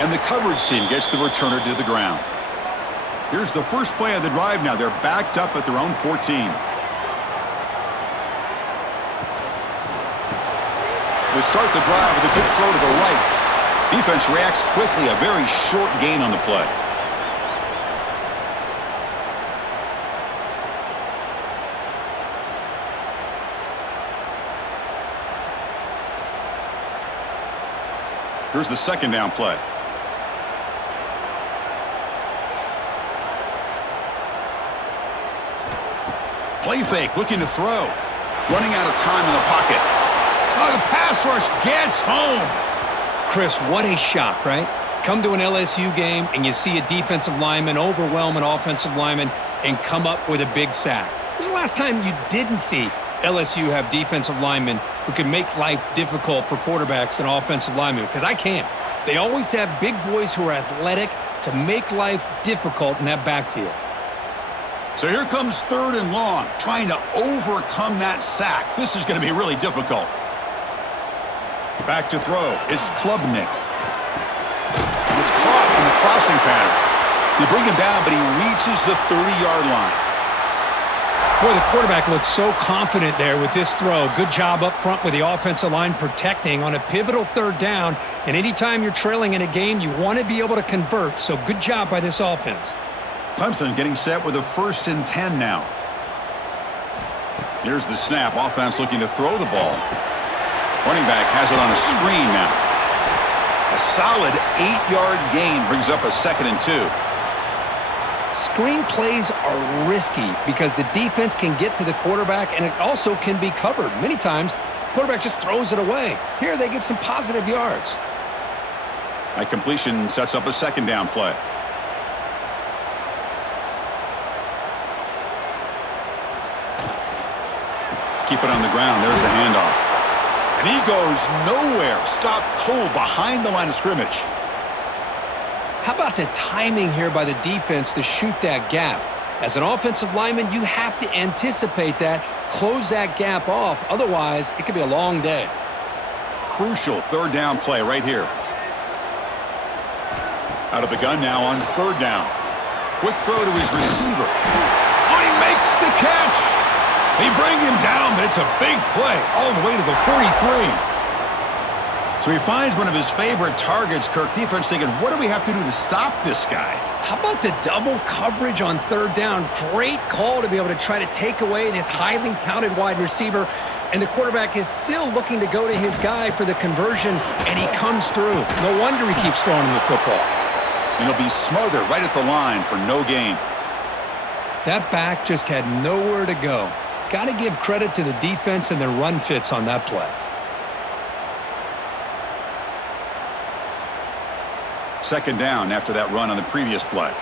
And the coverage team gets the returner to the ground. Here's the first play of the drive now. They're backed up at their own 14. They start the drive with a quick throw to the right. Defense reacts quickly. A very short gain on the play. Here's the second down play. Play fake, looking to throw. Running out of time in the pocket. Oh, the pass rush gets home. Chris, what a shock, right? Come to an LSU game and you see a defensive lineman overwhelm an offensive lineman and come up with a big sack. When was the last time you didn't see LSU have defensive linemen who can make life difficult for quarterbacks and offensive linemen? Because I can't. They always have big boys who are athletic to make life difficult in that backfield. So here comes 3rd and long, trying to overcome that sack. This is going to be really difficult. Back to throw. It's Klubnik. It's caught in the crossing pattern. They bring him down, but he reaches the 30-yard line. Boy, the quarterback looks so confident there with this throw. Good job up front with the offensive line protecting on a pivotal 3rd down. And anytime you're trailing in a game, you want to be able to convert. So good job by this offense. Clemson getting set with a 1st and 10 now. Here's the snap. Offense looking to throw the ball. Running back has it on a screen now. A solid 8-yard gain brings up a 2nd and 2. Screen plays are risky because the defense can get to the quarterback and it also can be covered. Many times, the quarterback just throws it away. Here, they get some positive yards. That completion sets up a 2nd down play. Keep it on the ground. There's the handoff. And he goes nowhere. Stopped cold behind the line of scrimmage. How about the timing here by the defense to shoot that gap? As an offensive lineman, you have to anticipate that, close that gap off. Otherwise, it could be a long day. Crucial 3rd down play right here. Out of the gun now on 3rd down. Quick throw to his receiver. Oh, he makes the catch. They bring him down, but it's a big play all the way to the 43. So he finds one of his favorite targets. Kirk, defense thinking, what do we have to do to stop this guy? How about the double coverage on 3rd down? Great call to be able to try to take away this highly touted wide receiver. And the quarterback is still looking to go to his guy for the conversion, and he comes through. No wonder he keeps throwing him the football. And he'll be smothered right at the line for no gain. That back just had nowhere to go. Got to give credit to the defense and their run fits on that play. 2nd down after that run on the previous play.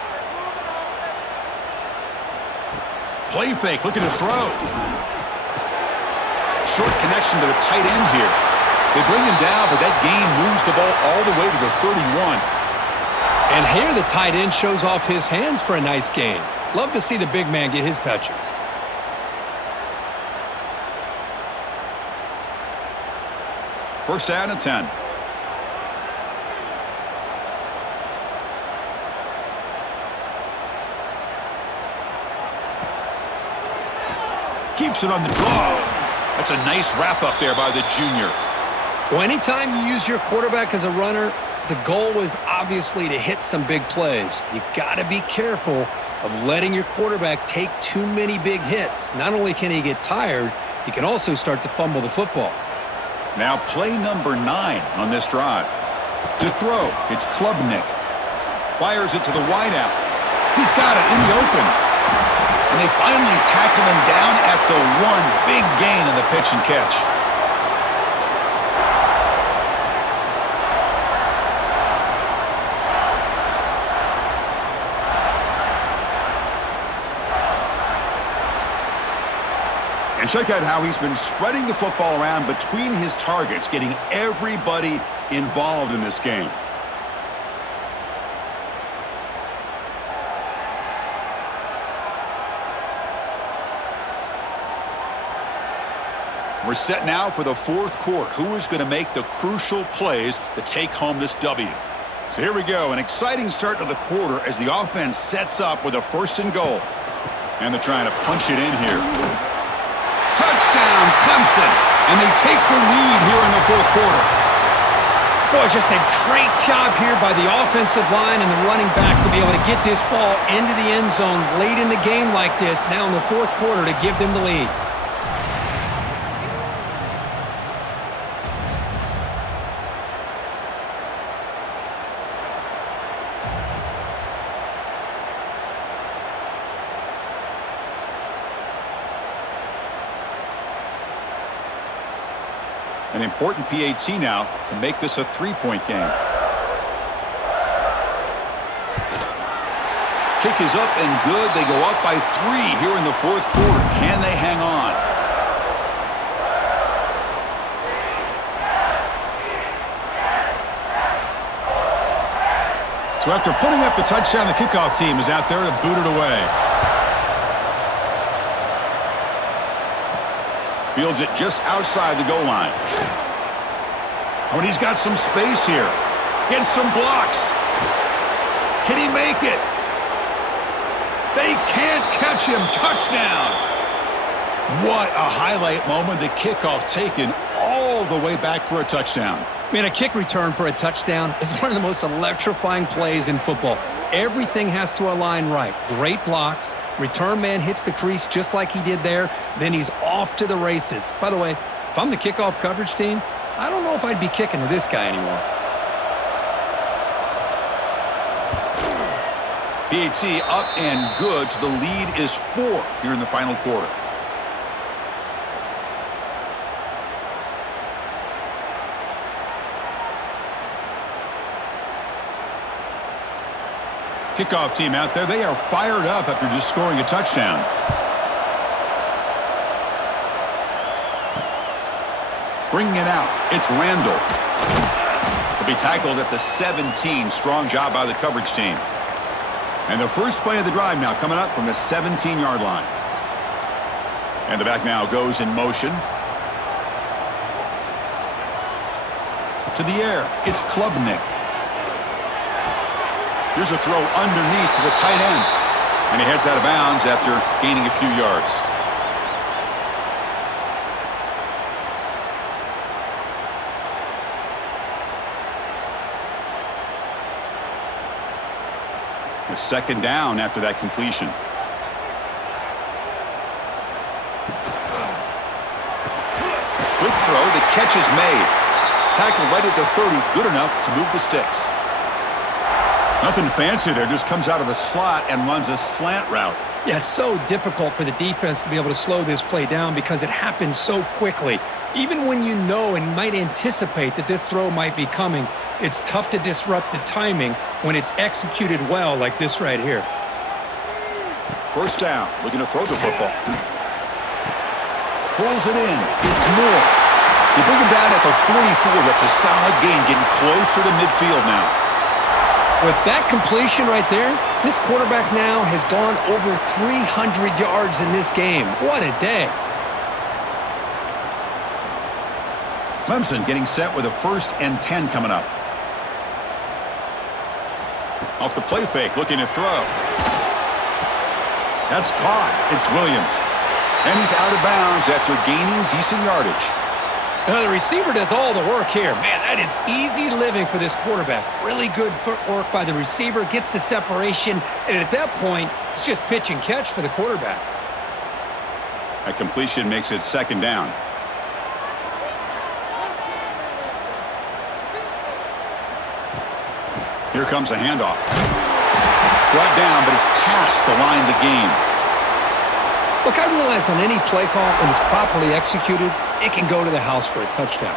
Play fake, looking to throw. Short connection to the tight end here. They bring him down, but that gain moves the ball all the way to the 31. And here the tight end shows off his hands for a nice gain. Love to see the big man get his touches. First down and 10. Keeps it on the draw. That's a nice wrap up there by the junior. Well, anytime you use your quarterback as a runner, the goal is obviously to hit some big plays. You got to be careful of letting your quarterback take too many big hits. Not only can he get tired, he can also start to fumble the football. Now play number 9 on this drive. To throw, it's Klubnik. Fires it to the wideout. He's got it in the open. And they finally tackle him down at the 1. Big gain in the pitch and catch. check out how he's been spreading the football around between his targets, getting everybody involved in this game. We're set now for the fourth quarter. Who is going to make the crucial plays to take home this W? So here we go, an exciting start to the quarter as the offense sets up with a 1st and goal. And they're trying to punch it in here. Touchdown, Clemson! And they take the lead here in the fourth quarter. Boy, just a great job here by the offensive line and the running back to be able to get this ball into the end zone late in the game like this, now in the fourth quarter, to give them the lead. An important PAT now to make this a 3-point game. Kick is up and good. They go up by 3 here in the fourth quarter. Can they hang on? So after putting up a touchdown, the kickoff team is out there to boot it away. Fields it just outside the goal line. Oh, and he's got some space here. Getting some blocks. Can he make it? They can't catch him. Touchdown. What a highlight moment. The kickoff taken all the way back for a touchdown. Man, a kick return for a touchdown is one of the most electrifying plays in football. Everything has to align right. Great blocks. Return man hits the crease just like he did there. Then he's off to the races. By the way, if I'm the kickoff coverage team, I don't know if I'd be kicking to this guy anymore. PAT up and good. So the lead is 4 here in the final quarter. Kickoff team out there, they are fired up after just scoring a touchdown. Bringing it out, it's Randall. He'll be tackled at the 17. Strong job by the coverage team. And the first play of the drive now coming up from the 17-yard line. And the back now goes in motion. To the air, it's Klubnik. Here's a throw underneath to the tight end. And he heads out of bounds after gaining a few yards. A 2nd down after that completion. Quick throw, the catch is made. Tackle right at the 30, good enough to move the sticks. Nothing fancy there, just comes out of the slot and runs a slant route. Yeah, it's so difficult for the defense to be able to slow this play down because it happens so quickly. Even when you know and might anticipate that this throw might be coming, it's tough to disrupt the timing when it's executed well like this right here. 1st down, looking to throw the football. Pulls it in, it's Moore. You bring him down at the 44, that's a solid gain, getting closer to midfield now. With that completion right there, this quarterback now has gone over 300 yards in this game. What a day. Clemson getting set with a 1st and 10 coming up. Off the play fake, looking to throw. That's caught. It's Williams. And he's out of bounds after gaining decent yardage. The receiver does all the work here. Man, that is easy living for this quarterback. Really good footwork by the receiver, gets the separation, and at that point, it's just pitch and catch for the quarterback. A completion makes it 2nd down. Here comes a handoff. Brought down, but it's past the line to gain. Look, I realize on any play call, when it's properly executed, it can go to the house for a touchdown.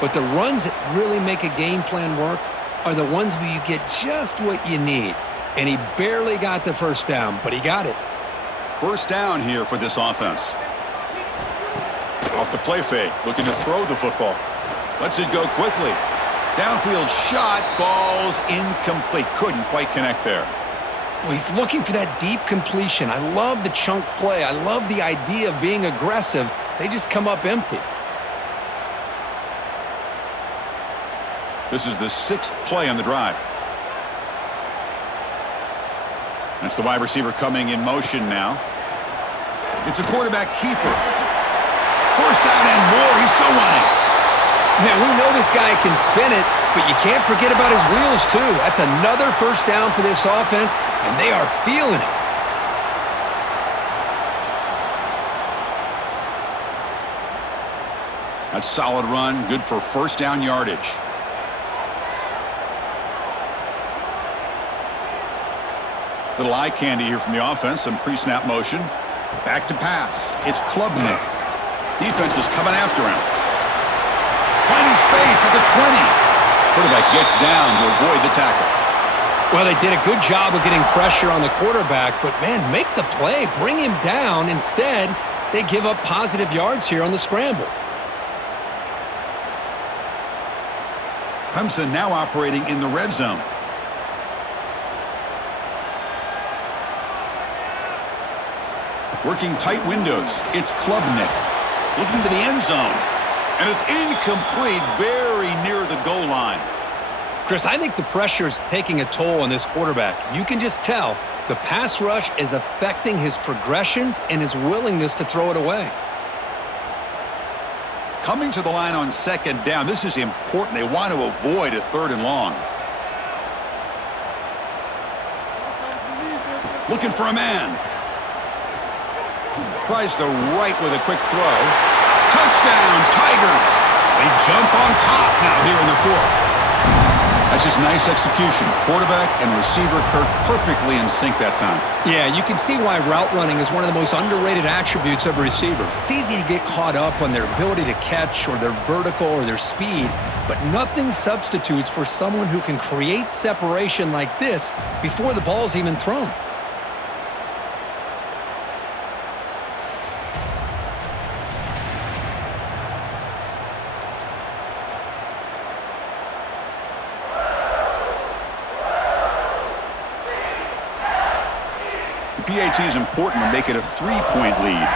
But the runs that really make a game plan work are the ones where you get just what you need. And he barely got the 1st down, but he got it. 1st down here for this offense. Off the play fake, looking to throw the football. Lets it go quickly. Downfield shot falls incomplete. Couldn't quite connect there. Well, he's looking for that deep completion. I love the chunk play. I love the idea of being aggressive. They just come up empty. This is the 6th play on the drive. That's the wide receiver coming in motion now. It's a quarterback keeper. First down and more. He's still running. Man, we know this guy can spin it, but you can't forget about his wheels, too. That's another first down for this offense, and they are feeling it. That's solid run, good for first down yardage. Little eye candy here from the offense, some pre-snap motion. Back to pass. It's Klubnik. Defense is coming after him. Finding space at the 20. Quarterback gets down to avoid the tackle. Well, they did a good job of getting pressure on the quarterback, but, man, make the play. Bring him down. Instead, they give up positive yards here on the scramble. Clemson now operating in the red zone. Working tight windows. It's Klubnik. Looking to the end zone. And it's incomplete, very near the goal line. Chris, I think the pressure is taking a toll on this quarterback. You can just tell the pass rush is affecting his progressions and his willingness to throw it away. Coming to the line on second down, this is important. They want to avoid a 3rd and long. Looking for a man. Tries the right with a quick throw. Touchdown, Tigers! They jump on top now here in the 4th. That's just nice execution. Quarterback and receiver Kirk perfectly in sync that time. Yeah, you can see why route running is one of the most underrated attributes of a receiver. It's easy to get caught up on their ability to catch or their vertical or their speed, but nothing substitutes for someone who can create separation like this before the ball's even thrown. PAT is important to make it a 3-point lead.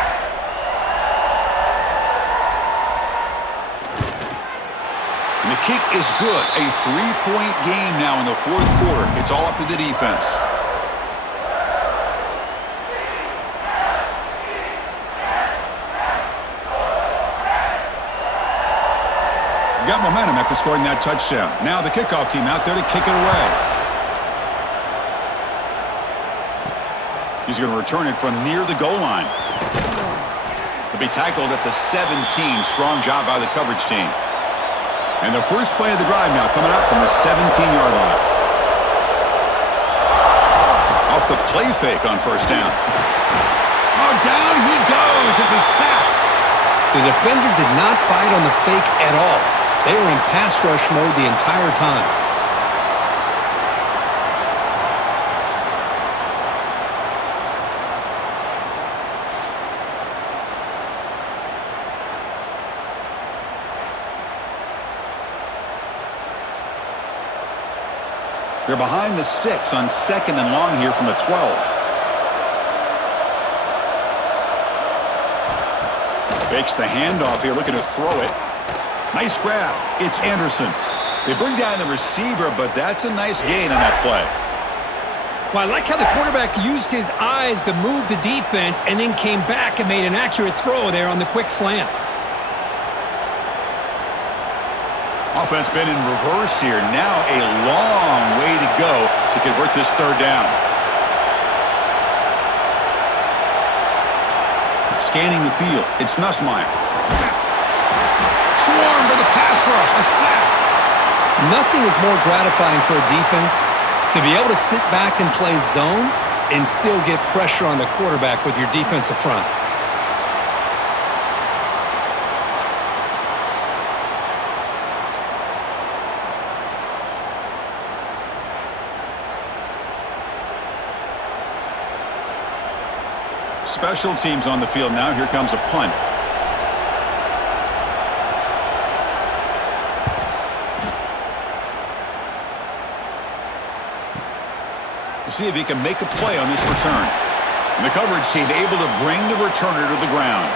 And the kick is good. A 3-point game now in the 4th quarter. It's all up to the defense. Got momentum after scoring that touchdown. Now the kickoff team out there to kick it away. He's going to return it from near the goal line. He'll be tackled at the 17. Strong job by the coverage team. And the first play of the drive now coming up from the 17-yard line. Off the play fake on first down. Oh, down he goes. It's a sack. The defender did not bite on the fake at all. They were in pass rush mode the entire time. They're behind the sticks on 2nd and long here from the 12. Fakes the handoff here, looking to throw it. Nice grab. It's Anderson. They bring down the receiver, but that's a nice gain on that play. Well, I like how the quarterback used his eyes to move the defense and then came back and made an accurate throw there on the quick slant. Offense been in reverse here. Now a long way to go to convert this 3rd down. Scanning the field. It's Nussmeier. Swarm to the pass rush. A sack. Nothing is more gratifying for a defense to be able to sit back and play zone and still get pressure on the quarterback with your defensive front. Special teams on the field now. Here comes a punt. We'll see if he can make a play on this return. And the coverage team able to bring the returner to the ground.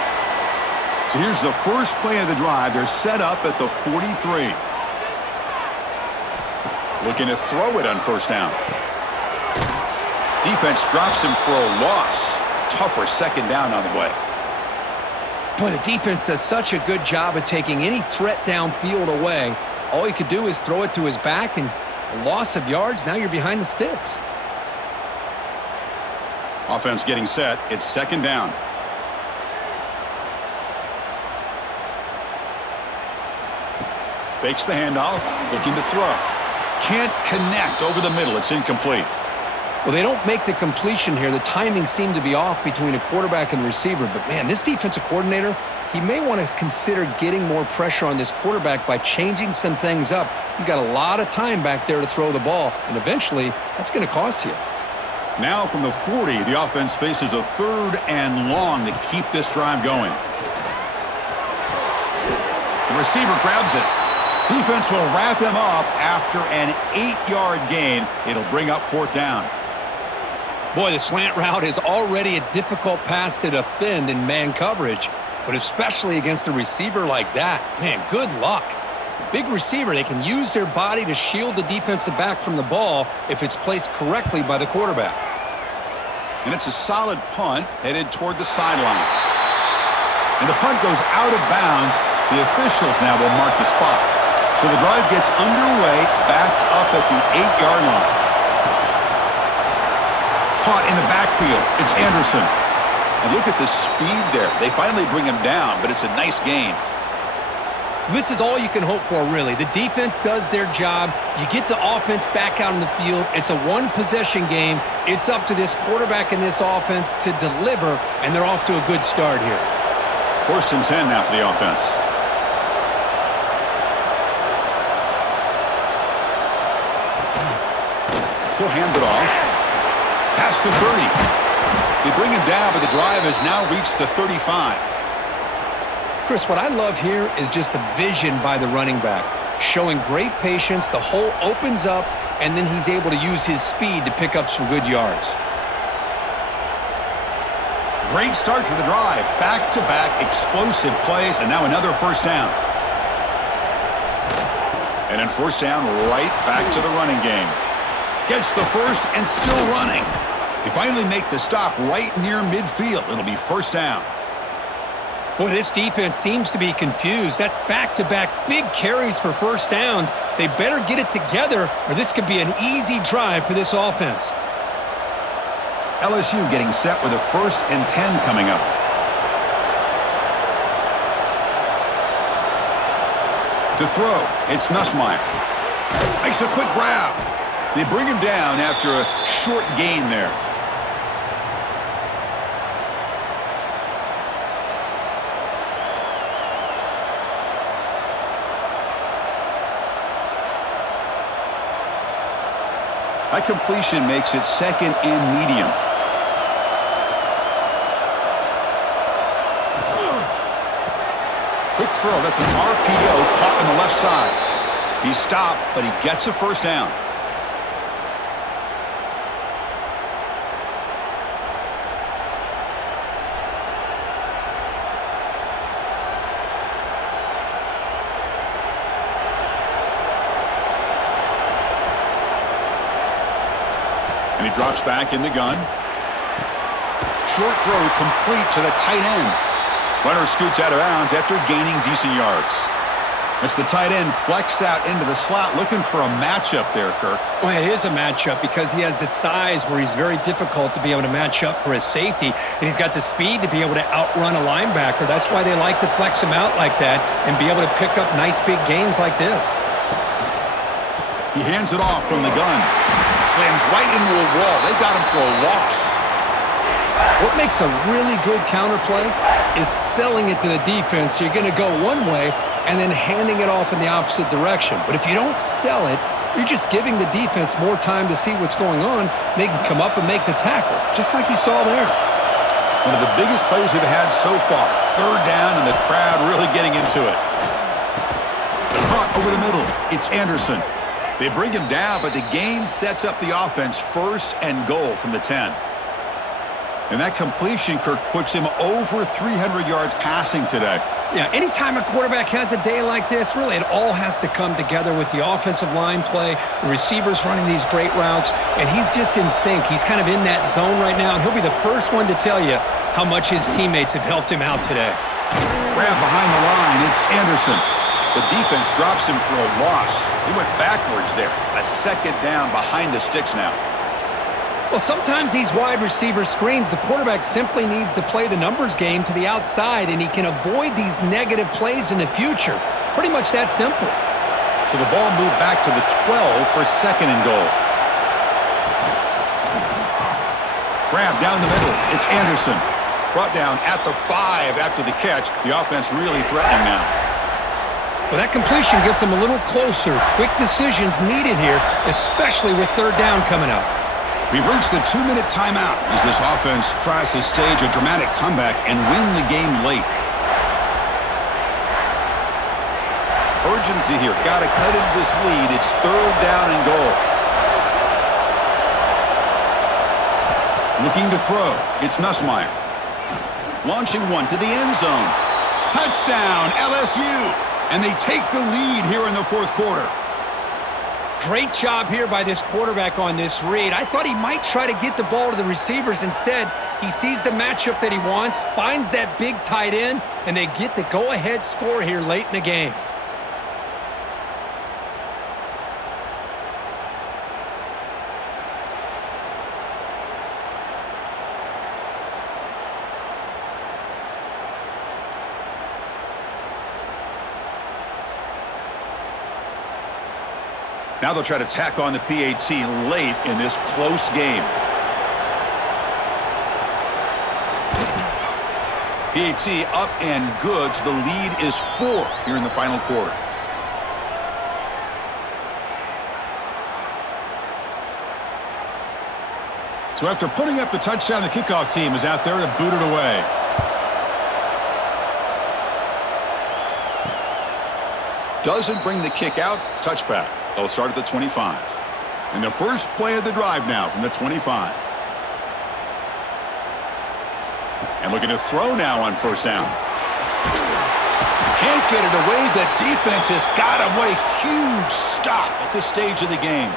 So here's the first play of the drive. They're set up at the 43. Looking to throw it on first down. Defense drops him for a loss. Tougher second down on the way. Boy, the defense does such a good job of taking any threat downfield away. All he could do is throw it to his back, and a loss of yards, now you're behind the sticks. Offense getting set. It's second down. Fakes the handoff. Looking to throw. Can't connect over the middle. It's incomplete. Well, they don't make the completion here. The timing seemed to be off between a quarterback and receiver. But, man, this defensive coordinator, he may want to consider getting more pressure on this quarterback by changing some things up. He's got a lot of time back there to throw the ball, and eventually that's going to cost you. Now from the 40, the offense faces a 3rd and long to keep this drive going. The receiver grabs it. Defense will wrap him up after an 8-yard gain. It'll bring up 4th down. Boy, the slant route is already a difficult pass to defend in man coverage, but especially against a receiver like that. Man, good luck. The big receiver, they can use their body to shield the defensive back from the ball if it's placed correctly by the quarterback. And it's a solid punt headed toward the sideline. And the punt goes out of bounds. The officials now will mark the spot. So the drive gets underway, backed up at the 8-yard line. Caught in the backfield. It's Anderson. And look at the speed there. They finally bring him down, but it's a nice gain. This is all you can hope for, really. The defense does their job. You get the offense back out on the field. It's a one-possession game. It's up to this quarterback and this offense to deliver, and they're off to a good start here. 1st and 10 now for the offense. He'll hand it off. Past the 30. They bring him down, but the drive has now reached the 35. Chris, what I love here is just the vision by the running back. Showing great patience, the hole opens up, and then he's able to use his speed to pick up some good yards. Great start to the drive. Back-to-back explosive plays, and now another 1st down. And then 1st down, right back to the running game. Gets the first and still running. They finally make the stop right near midfield. It'll be 1st down. Boy, this defense seems to be confused. That's back-to-back big carries for 1st downs. They better get it together, or this could be an easy drive for this offense. LSU getting set with a 1st and 10 coming up. To throw, it's Nussmeier. Makes a quick grab. They bring him down after a short gain there. High completion makes it 2nd and medium. Quick throw. That's an RPO caught on the left side. He stopped, but he gets a 1st down. And he drops back in the gun. Short throw complete to the tight end. Runner scoots out of bounds after gaining decent yards. It's the tight end flexed out into the slot, looking for a matchup there, Kirk. Well, it is a matchup because he has the size where he's very difficult to be able to match up for his safety, and he's got the speed to be able to outrun a linebacker. That's why they like to flex him out like that and be able to pick up nice big gains like this. He hands it off from the gun. Slams right into a wall. They got him for a loss. What makes a really good counterplay is selling it to the defense. So you're going to go one way and then handing it off in the opposite direction. But if you don't sell it, you're just giving the defense more time to see what's going on. They can come up and make the tackle, just like you saw there. One of the biggest plays we've had so far. 3rd down, and the crowd really getting into it. The caught over the middle. It's Anderson. They bring him down, but the gain sets up the offense 1st and goal from the 10. And that completion, Kirk, puts him over 300 yards passing today. Yeah, anytime a quarterback has a day like this, really it all has to come together with the offensive line play, the receivers running these great routes, and he's just in sync. He's kind of in that zone right now, and he'll be the first one to tell you how much his teammates have helped him out today. Grab behind the line, it's Anderson. The defense drops him for a loss. He went backwards there. A 2nd down behind the sticks now. Well, sometimes these wide receiver screens, the quarterback simply needs to play the numbers game to the outside, and he can avoid these negative plays in the future. Pretty much that simple. So the ball moved back to the 12 for 2nd and goal. Grab down the middle. It's Anderson. Brought down at the 5 after the catch. The offense really threatening now. Well, that completion gets him a little closer. Quick decisions needed here, especially with 3rd down coming up. We've reached the 2-minute timeout as this offense tries to stage a dramatic comeback and win the game late. Urgency here. Got to cut into this lead. It's 3rd down and goal. Looking to throw. It's Nussmeier. Launching one to the end zone. Touchdown, LSU. And they take the lead here in the 4th quarter. Great job here by this quarterback on this read. I thought he might try to get the ball to the receivers. Instead, he sees the matchup that he wants, finds that big tight end, and they get the go-ahead score here late in the game. Now they'll try to tack on the PAT late in this close game. PAT up and good, so the lead is 4 here in the final quarter. So after putting up the touchdown, the kickoff team is out there to boot it away. Doesn't bring the kick out, touchback. They'll start at the 25. And the first play of the drive now from the 25. And looking to throw now on 1st down. Can't get it away. The defense has got him. What a huge stop at this stage of the game.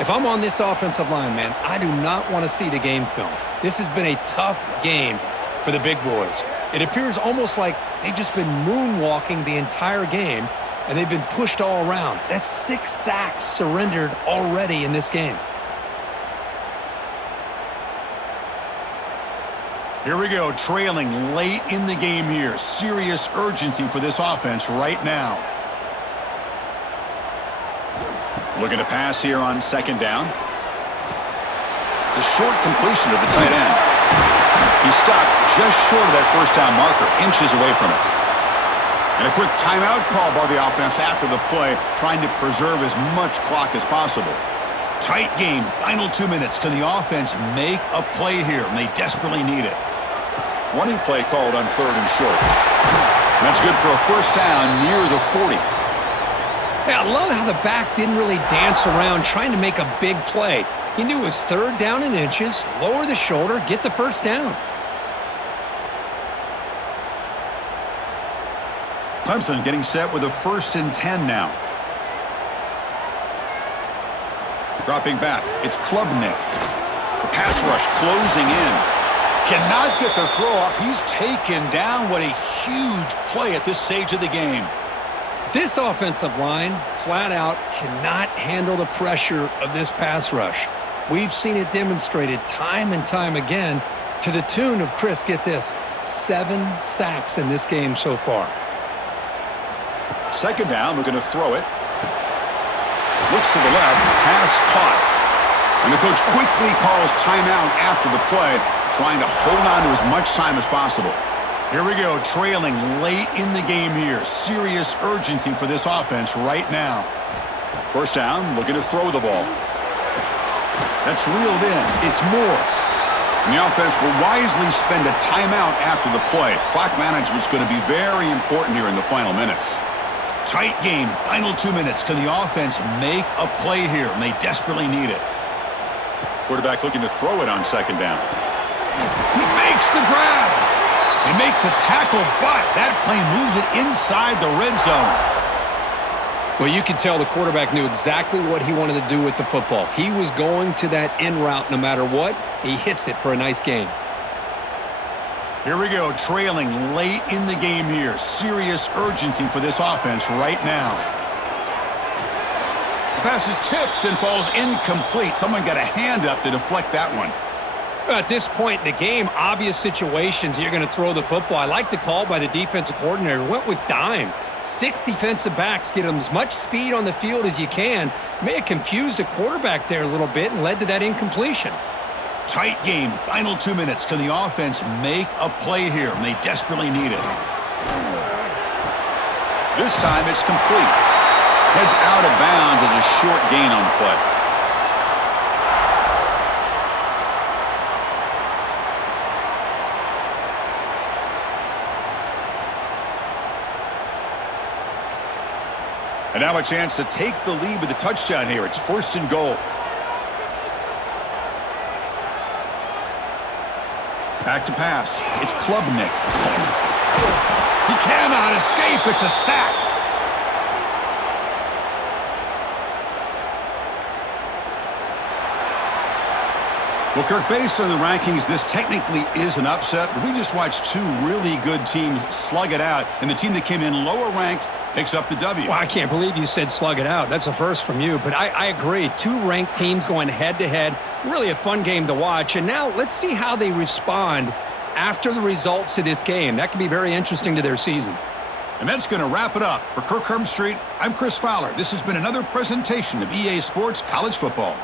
If I'm on this offensive line, man, I do not want to see the game film. This has been a tough game for the big boys. It appears almost like they've just been moonwalking the entire game, and they've been pushed all around. That's 6 sacks surrendered already in this game. Here we go, trailing late in the game here. Serious urgency for this offense right now. Looking to pass here on 2nd down. It's a short completion to the tight end. He stopped just short of that 1st down marker, inches away from it. And a quick timeout call by the offense after the play, trying to preserve as much clock as possible. Tight game, final 2 minutes. Can the offense make a play here? And they desperately need it. Running play called on 3rd and short. And that's good for a 1st down near the 40. Yeah, I love how the back didn't really dance around trying to make a big play. He knew it was 3rd down in inches, lower the shoulder, get the 1st down. Clemson getting set with a 1st and 10 now. Dropping back, it's Klubnik. The pass rush closing in. Cannot get the throw off. He's taken down. What a huge play at this stage of the game. This offensive line, flat out, cannot handle the pressure of this pass rush. We've seen it demonstrated time and time again to the tune of, Chris, get this, 7 sacks in this game so far. 2nd down, we're going to throw it. Looks to the left, pass caught. And the coach quickly calls timeout after the play, trying to hold on to as much time as possible. Here we go, trailing late in the game here. Serious urgency for this offense right now. 1st down, looking to throw the ball. That's reeled in. It's Moore. And the offense will wisely spend a timeout after the play. Clock management's going to be very important here in the final minutes. Tight game. Final 2 minutes. Can the offense make a play here? And they desperately need it. Quarterback looking to throw it on second down. He makes the grab. They make the tackle, but that play moves it inside the red zone. Well, you could tell the quarterback knew exactly what he wanted to do with the football. He was going to that in route no matter what. He hits it for a nice gain. Here we go, trailing late in the game here. Serious urgency for this offense right now. The pass is tipped and falls incomplete. Someone got a hand up to deflect that one. At this point in the game, obvious situations, you're going to throw the football. I like the call by the defensive coordinator. Went with dime. 6 defensive backs, get them as much speed on the field as you can. May have confused the quarterback there a little bit and led to that incompletion. Tight game. Final 2 minutes. Can the offense make a play here? And they desperately need it. This time it's complete. Heads out of bounds as a short gain on the play. And now a chance to take the lead with a touchdown here. It's 1st and goal. Back to pass. It's Klubnik. He cannot escape. It's a sack. Well, Kirk, based on the rankings, this technically is an upset. We just watched 2 really good teams slug it out, and the team that came in lower ranked picks up the W. Well, I can't believe you said slug it out. That's a first from you, but I agree. 2 ranked teams going head-to-head. Really a fun game to watch. And now let's see how they respond after the results of this game. That could be very interesting to their season. And that's going to wrap it up. For Kirk Herbstreit, I'm Chris Fowler. This has been another presentation of EA Sports College Football.